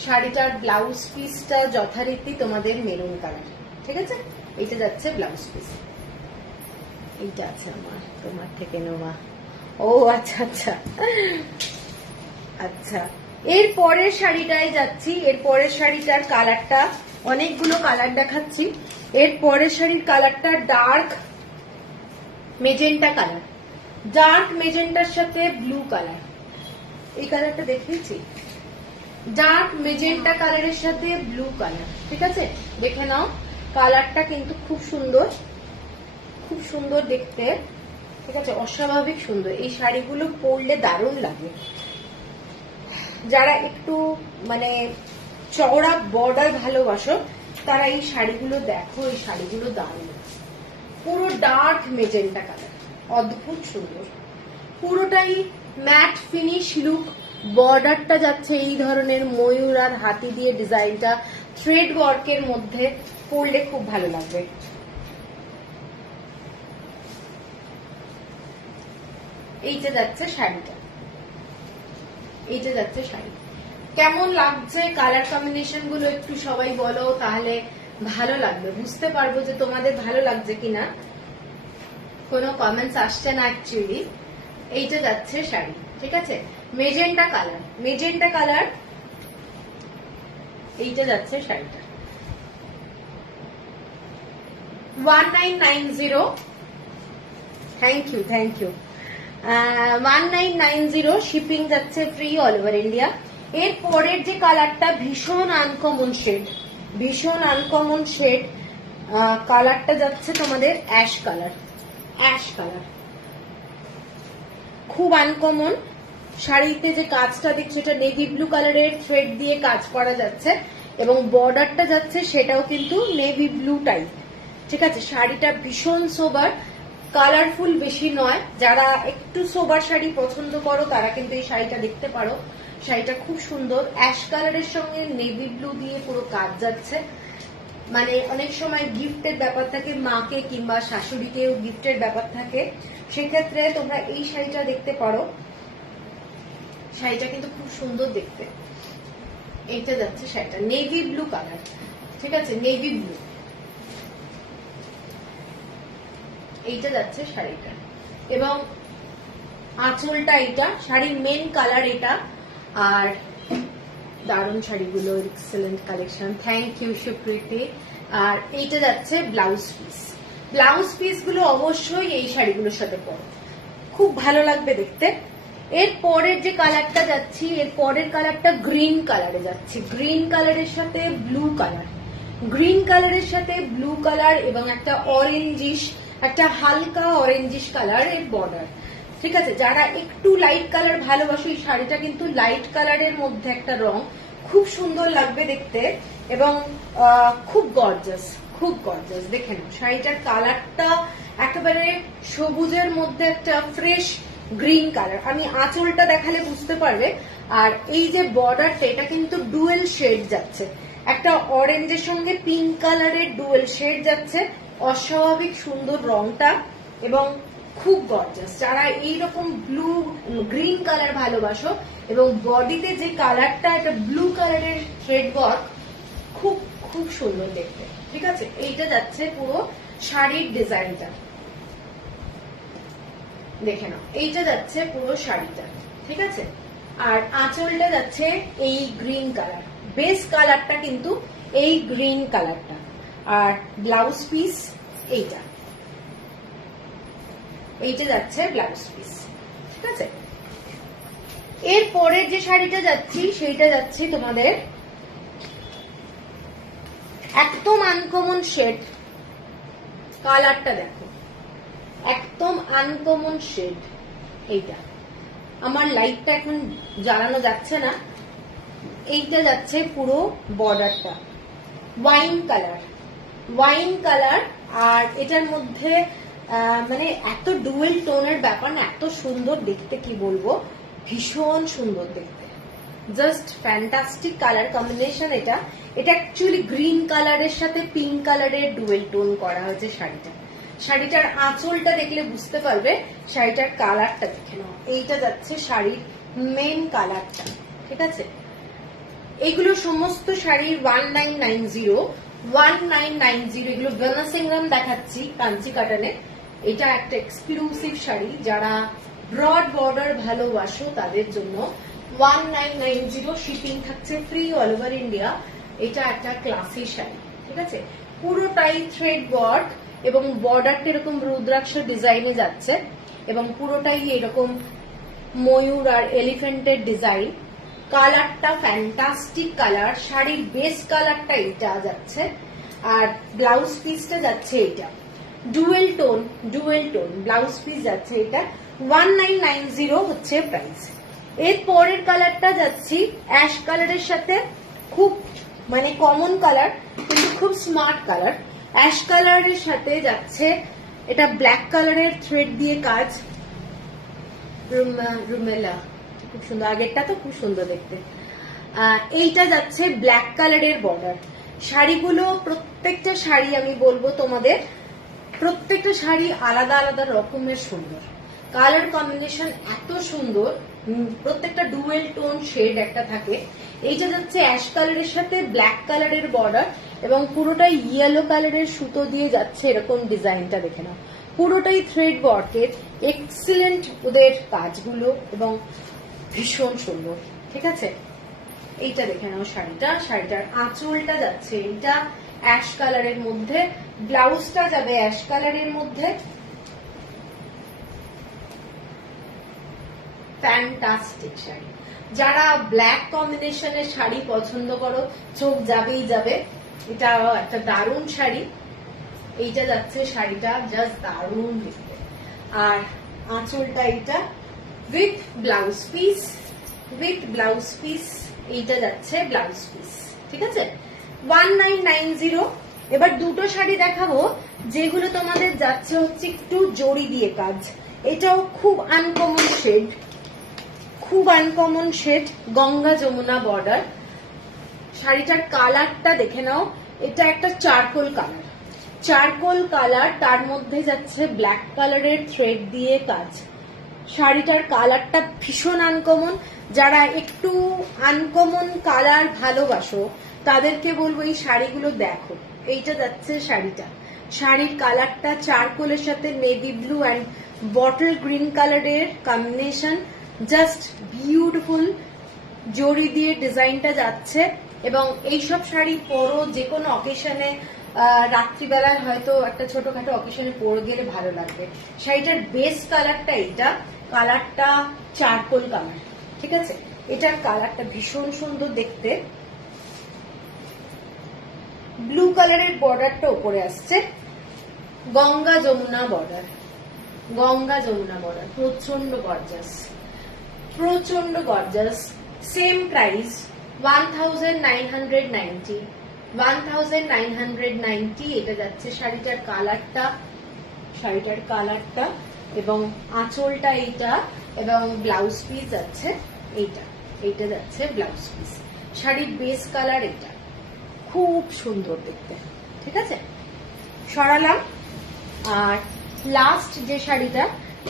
শাড়িটার ব্লাউজ পিসটা যথারীতি তোমাদের মেরুন কালার, ঠিক আছে, এইটা যাচ্ছে ব্লাউজ পিস। এইটা আছে আমার, তোমার থেকে নেওয়া। ও আচ্ছা আচ্ছা আচ্ছা, এর পরের শাড়িটাই যাচ্ছি। এর পরের শাড়িটার কালারটা, অনেকগুলো কালার দেখাচ্ছি। এর পরের শাড়ির কালারটা ডার্ক মেজেন্টা কালার, ডার্ক মেজেন্টার সাথে ব্লু কালার। এই কালারটা দেখিয়েছি, ডার্ক মেজেন্টা কালারের সাথে ব্লু কালার, ঠিক আছে, দেখে নাও। কালারটা কিন্তু খুব সুন্দর, খুব সুন্দর দেখতে, ঠিক আছে, অস্বাভাবিক সুন্দর। এই শাড়িগুলো পরলে দারুণ লাগে। যারা একটু মানে চওড়া বর্ডার ভালোবাসো তারা এই শাড়িগুলো দেখো, এই শাড়িগুলো দারুণ। পুরো ডার্ক মেজেন্টা কালার, অদ্ভুত সুন্দর, পুরোটাই ম্যাট ফিনিশ লুক। বর্ডারটা যাচ্ছে এই ধরনের ময়ূর আর হাতি দিয়ে ডিজাইনটা, থ্রেড ওয়ার্কের মধ্যে, পরলে খুব ভালো লাগবে। এইটা যাচ্ছে শাড়িটা, এইটা যাচ্ছে শাড়ি। কেমন লাগছে কালার কম্বিনেশন গুলো একটু সবাই বলো, তাহলে ভালো লাগবে, বুঝতে পারবো যে তোমাদের ভালো লাগছে কিনা। কোনো কমেন্টস আসছে না অ্যাকচুয়ালি। এইটা যাচ্ছে শাড়ি, ঠিক আছে, মেজেন্টা কালার, মেজেন্টা কালার। এইটা যাচ্ছে শাড়িটা 1990। Thank you, thank you. 1990 shipping যাচ্ছে ফ্রি অল ওভার ইন্ডিয়া। এর পরের যে কালারটা ভীষণ আনকমন শেড, ভীষণ আনকমন শেড, কালারটা যাচ্ছে তোমাদের অ্যাশ কালার, অ্যাশ কালার, খুব আনকমন। শাড়িতে যে কাজটা দেখছো এটা নেভি ব্লু কালারের থ্রেড দিয়ে কাজ করা যাচ্ছে এবং বর্ডারটা যাচ্ছে সেটাও কিন্তু নেভি ব্লু টাইপ, ঠিক আছে। শাড়িটা ভীষণ সোবার, কালারফুল বেশি নয়। যারা একটু সোবার শাড়ি পছন্দ করো তারা কিন্তু এই শাড়িটা দেখতে পারো। শাড়িটা খুব সুন্দর, অ্যাশ কালারের সঙ্গে নেভি ব্লু দিয়ে পুরো কাজ যাচ্ছে। মানে অনেক সময় গিফটের ব্যাপার থাকে, মাকে কিংবা শাশুড়িকেও গিফটের ব্যাপার থাকে, সেক্ষেত্রে তোমরা এই শাড়িটা দেখতে পারো। শাড়িটা কিন্তু খুব সুন্দর দেখতে। এইটা যাচ্ছে শাড়িটা নেভি ব্লু কালার, ঠিক আছে, নেভি ব্লু। এইটা যাচ্ছে শাড়িটা এবং আঁচলটা এইটা, শাড়ির মেন কালার এটা। আর দারুণ শাড়িগুলো, excellent collection, thank you Supriti. আর এইটা যাচ্ছে ব্লাউজ পিস। ব্লাউজ পিস গুলো অবশ্যই এই শাড়িগুলোর সাথে পরো, খুব ভালো লাগবে দেখতে। এর পরের যে কালারটা যাচ্ছি, এর পরের কালারটা গ্রিন কালারে যাচ্ছি। গ্রিন কালারের সাথে ব্লু কালার, গ্রিন কালারের সাথে ব্লু কালার এবং একটা অরেঞ্জিশ, একটা হালকা অরেঞ্জিশ কালার এর বর্ডার। ঠিক আছে, যারা একটু লাইট কালার ভালোবাসো, এই শাড়িটা কিন্তু লাইট কালারের মধ্যে একটা রং, খুব সুন্দর লাগবে দেখতে এবং খুব গর্জাস, খুব গর্জাস। দেখে নাও শাড়িটার কালারটা একেবারে সবুজের মধ্যে একটা ফ্রেশ গ্রিন কালার। আমি আঁচলটা দেখালে বুঝতে পারবে। আর এই যে বর্ডারটা, এটা কিন্তু ডুয়েল শেড যাচ্ছে, একটা অরেঞ্জের সঙ্গে পিঙ্ক কালারের ডুয়েল শেড যাচ্ছে। অস্বাভাবিক সুন্দর রংটা এবং খুব গর্জাস। যারা এইরকম ব্লু গ্রিন কালার ভালোবাসো এবং বডিতে যে কালারটা একটা ব্লু কালারের থ্রেড ওয়ার্ক, খুব খুব সুন্দর দেখতে। ঠিক আছে, এইটা যাচ্ছে পুরো শাড়ির ডিজাইনটা, দেখে নাও এইটা যাচ্ছে পুরো শাড়িটা। ঠিক আছে, আর আঁচলটা যাচ্ছে এই গ্রিন কালার, বেস কালারটা কিন্তু এই গ্রিন কালারটা। আর ব্লাউজ পিস এইটা, এইটা যাচ্ছে ব্লাউজ পিস। ঠিক আছে, এর পরের যে শাড়িটা যাচ্ছি সেইটা যাচ্ছি তোমাদের একদম আনকমন শেড। কালারটা দেখো, একদম আনকমন শেড। এইটা আমার লাইটটা এখন জ্বালানো যাচ্ছে না। এইটা যাচ্ছে পুরো বর্ডারটা ওয়াইন কালার, ওয়াইন কালার। আর এটার মধ্যে মানে এত ডুয়েল টোনের ব্যাপার না, এত সুন্দর দেখতে, কি বলবো, ভীষণ সুন্দর দেখতে, জাস্ট ফ্যান্টাস্টিক কালার কম্বিনেশন। এটা এটা অ্যাকচুয়ালি গ্রিন কালারের সাথে পিঙ্ক কালারের ডুয়েল টোন করা হয়েছে শাড়িটা। শাড়িটার আঁচলটা দেখলে বুঝতে পারবে, শাড়িটার কালারটা দেখে নাও। এইটা যাচ্ছে শাড়ির মেন কালারটা। ঠিক আছে, এগুলো সমস্ত শাড়ি 1990, 1990। এগুলো গনাসিংরাম দেখাচ্ছি কাঞ্চি কাটানে। এটা একটা এক্সক্লুসিভ শাড়ি, যারা ব্রড বর্ডার ভালোবাসো তাদের জন্য 1990। শিপিং থাকছে ফ্রি অল ওভার ইন্ডিয়া। এটা একটা ক্লাসি শাড়ি। ঠিক আছে, পুরোটাই থ্রেড ওয়ার্ক এবং বর্ডারটা এরকম রুদ্রাক্ষ ডিজাইনে যাচ্ছে এবং পুরোটাই এরকম ময়ূর আর এলিফেন্টের ডিজাইন। কালারটা ফ্যান্টাস্টিক কালার, শাড়ির বেস কালারটা এটা যাচ্ছে। আর ব্লাউজ পিসটা যাচ্ছে এটা dual tone, dual tone blouse piece যাচ্ছে এটা। 1990 হচ্ছে প্রাইস। এর পরের কালারটা যাচ্ছি অ্যাশ কালারের সাথে, খুব মানে কমন কালার কিন্তু খুব স্মার্ট কালার। অ্যাশ কালারের সাথে যাচ্ছে এটা ব্ল্যাক কালারের থ্রেড দিয়ে কাজ, রুমেলা, খুব সুন্দর। আগেরটা তো খুব সুন্দর দেখতে। এইটা যাচ্ছে ব্ল্যাক কালারের বর্ডার। শাড়িগুলো প্রত্যেকটা শাড়ি আমি বলবো তোমাদের, প্রত্যেকটা শাড়ি আলাদা আলাদা রকমের সুন্দর, কালার কম্বিনেশন এত সুন্দর, প্রত্যেকটা ডুয়েল টোন শেড একটা থাকে। এইটা যাচ্ছে অ্যাশ কালারের সাথে ব্ল্যাক কালারের বর্ডার এবং পুরোটাই ইয়েলো কালারের সুতো দিয়ে যাচ্ছে এরকম ডিজাইনটা। দেখে নাও পুরোটাই থ্রেড ওয়ার্কের, এক্সিলেন্ট ওদের কাজগুলো এবং ভীষণ সুন্দর। ঠিক আছে, এইটা দেখে নাও শাড়িটা। শাড়িটার আঁচলটা যাচ্ছে এইটা অ্যাশ কালারের মধ্যে, ব্লাউজটা যাবে অ্যাশ কালারের মধ্যে। ফ্যান্টাস্টিক শাড়ি। যারা ব্ল্যাক কম্বিনেশনের শাড়ি পছন্দ করো, চোখ যাবেই যাবে। এটা একটা দারুণ শাড়ি। এইটা যাচ্ছে শাড়িটা, জাস্ট দারুণ দেখতে। আর আঁচলটা এইটা with blouse piece, with blouse piece. এইটা যাচ্ছে ব্লাউজ পিস। ঠিক আছে, 1990। এবার দুটো শাড়ি দেখাবো যেগুলো তোমাদের যাচ্ছে হচ্ছে একটু জড়ি দিয়ে কাজ। এটাও খুব আনকমন শেড, খুব uncommon shade, Ganga Yamuna border. শাড়িটার কালারটা দেখে নাও, এটা একটা চারকোল কালার, চারকোল কালার, তার মধ্যে যাচ্ছে ব্ল্যাক কালারের থ্রেড দিয়ে কাজ। শাড়িটার কালারটা ভীষণ আনকমন। যারা একটু আনকমন কালার ভালোবাসো তাদেরকে বলবো এই শাড়িগুলো দেখো। এইটা যাচ্ছে শাড়িটা, শাড়ির কালারটা চারকোলের সাথে navy blue and bottle green কালারের কম্বিনেশন, জাস্ট বিউটিফুল। জড়ি দিয়ে ডিজাইনটা যাচ্ছে এবং এইসব শাড়ি পরো যে কোনো অকেশনে, রাত্রিবেলায় হয়তো একটা ছোটখাটো অকেশনে পরে গেলে ভালো লাগবে। শাড়িটার বেস কালারটা এইটা, কালারটা চারকোল কালার, ঠিক আছে। এটার কালারটা ভীষণ সুন্দর দেখতে। ব্লু কালারের বর্ডারটা উপরে আসছে, গঙ্গা যমুনা বর্ডার, গঙ্গা যমুনা বর্ডার, প্রচন্ড গর্জাস, প্রচন্ড গর্জাস। সেম প্রাইস 1990, 1990 এটা যাচ্ছে শাড়িটার কালারটা, শাড়িটার কালারটা এবং আঁচলটা এইটা, এবং ব্লাউজ পিস যাচ্ছে এইটা, এইটা যাচ্ছে ব্লাউজ পিস। শাড়ির বেস কালার এটা, খুব সুন্দর দেখতে, ঠিক আছে। সরালাম। আর লাস্ট যে শাড়িটা,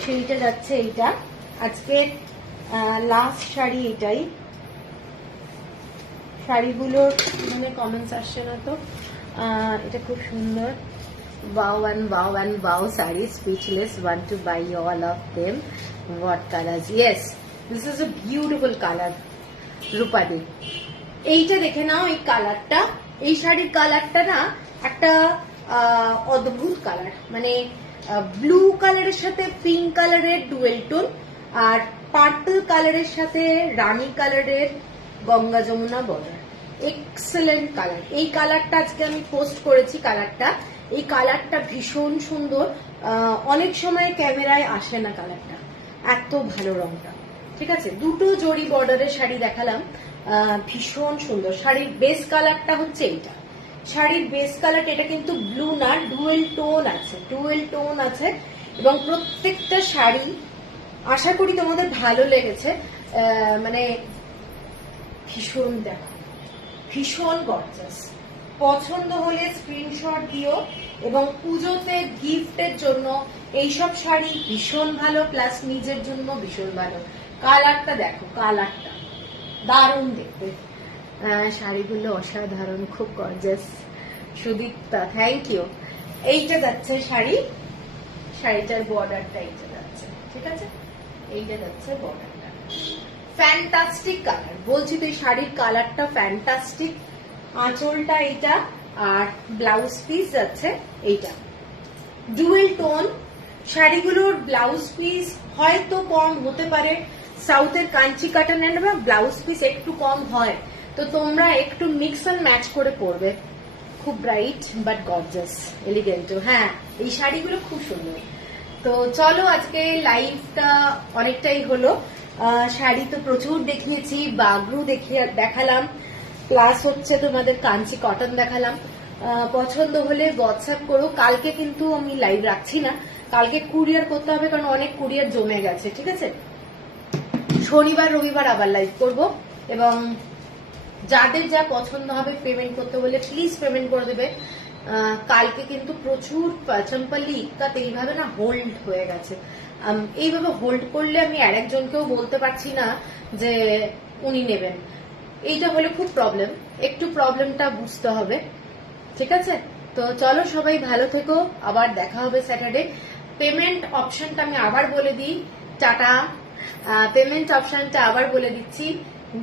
সেইটা যাচ্ছে এইটা, আজকে লাস্ট শাড়ি এটাই। শাড়িগুলোর মানে কমেন্টস আসছে না তো। এটা খুব সুন্দর, wow and wow and wow saree, speechless, want to buy all of them. What colors? Yes, this is a beautiful color, রূপাদি। এইটা দেখে নাও, এই কালারটা, এই শাড়ির কালারটা না একটা অদ্ভুত কালার, মানে ব্লু কালারের সাথে পিঙ্ক কালারের ডুয়েল টোন, আর পার্পল কালারের সাথে রানী কালারের Ganga Yamuna border. Excellent colour. এই কালারটা আজকে আমি পোস্ট করেছি, কালারটা, এই কালারটা ভীষণ সুন্দর। অনেক সময় ক্যামেরায় আসে না কালারটা, এত ভালো রংটা, ঠিক আছে। দুটো জরি বর্ডারের শাড়ি দেখালাম, ভীষণ সুন্দর। শাড়ির বেস কালারটা হচ্ছে এইটা, শাড়ির বেস কালারটা, এটা কিন্তু ব্লু না, ডুয়েল টোন আছে, ডুয়েল টোন আছে। এবং প্রত্যেকটা শাড়ি আশা করি তোমাদের ভালো লেগেছে। মানে ভীষণ, দেখো ভীষণ গর্জাস। পছন্দ হলে স্ক্রিনশট দিও, এবং পুজোতে গিফটের জন্য এইসব শাড়ি ভীষণ ভালো, প্লাস নিজের জন্য ভীষণ ভালো। কালারটা দেখো, কালারটা দারুণ দেখতে, শাড়িগুলো অসাধারণ, খুব গর্জাস। Sudipta, thank you. এইটা যাচ্ছে শাড়ি, শাড়িটার বর্ডারটা এইটা যাচ্ছে, ঠিক আছে, এইটা যাচ্ছে বর্ডারটা। ফ্যান্টাস্টিক কালার, বলছি তো এই শাড়ির কালারটা ফ্যান্টাস্টিক। আঁচলটা এইটা, আর ব্লাউজ পিস যাচ্ছে এইটা, ডুয়েল টোন। শাড়িগুলোর ব্লাউজ পিস হয়তো কম হতে পারে, সাউথের কাঞ্চি কাটানের ব্লাউজ পিস একটু কম হয়, তো তোমরা একটু মিক্স এন্ড ম্যাচ করে পরবে। খুব ব্রাইট বাট গর্জাস, এলিগেন্ট। হ্যাঁ, এই শাড়িগুলো খুব সুন্দর। তো চলো, আজকে লাইভটা অনেকটাই হলো। শাড়ি তো প্রচুর দেখিয়েছি, বাগরু দেখালাম, প্লাস হচ্ছে তোমাদের কাঞ্চি কটন দেখালাম। পছন্দ হলে হোয়াটসঅ্যাপ করো। কালকে কিন্তু আমি লাইভ রাখছি না, কালকে কুরিয়ার করতে হবে, কারণ অনেক কুরিয়ার জমে গেছে, ঠিক আছে। শনিবার রবিবার আবার লাইভ করব, এবং যাদের যা পছন্দ হবে পেমেন্ট করতে বলে প্লিজ পেমেন্ট করে দেবে। কালকে কিন্তু প্রচুর চম্পলি ইক্কাত এইভাবে না হোল্ড হয়ে গেছে। এইভাবে হোল্ড করলে আমি আরেকজনকেও বলতে পারছি না যে উনি নেবেন। এইটা হলে খুব প্রবলেম, একটু প্রবলেমটা বুঝতে হবে, ঠিক আছে। তো চলো, সবাই ভালো থেকো, আবার দেখা হবে স্যাটারডে। পেমেন্ট অপশনটা আমি আবার বলে দিই, টাটা। পেমেন্ট অপশনটা আবার বলে দিচ্ছি,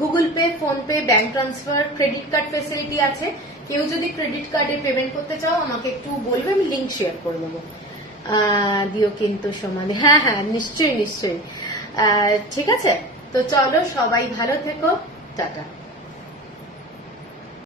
Google pay, phone pay, bank transfer, credit card facility আছে। কেউ যদি ক্রেডিট কার্ডে পেমেন্ট করতে চাও আমাকে একটু বলবে, আমি লিঙ্ক শেয়ার করে দেবো। দিও কিন্তু সমানে, হ্যাঁ হ্যাঁ, নিশ্চয়ই নিশ্চয়ই, ঠিক আছে। তো চলো, সবাই ভালো থেকো, টাটা।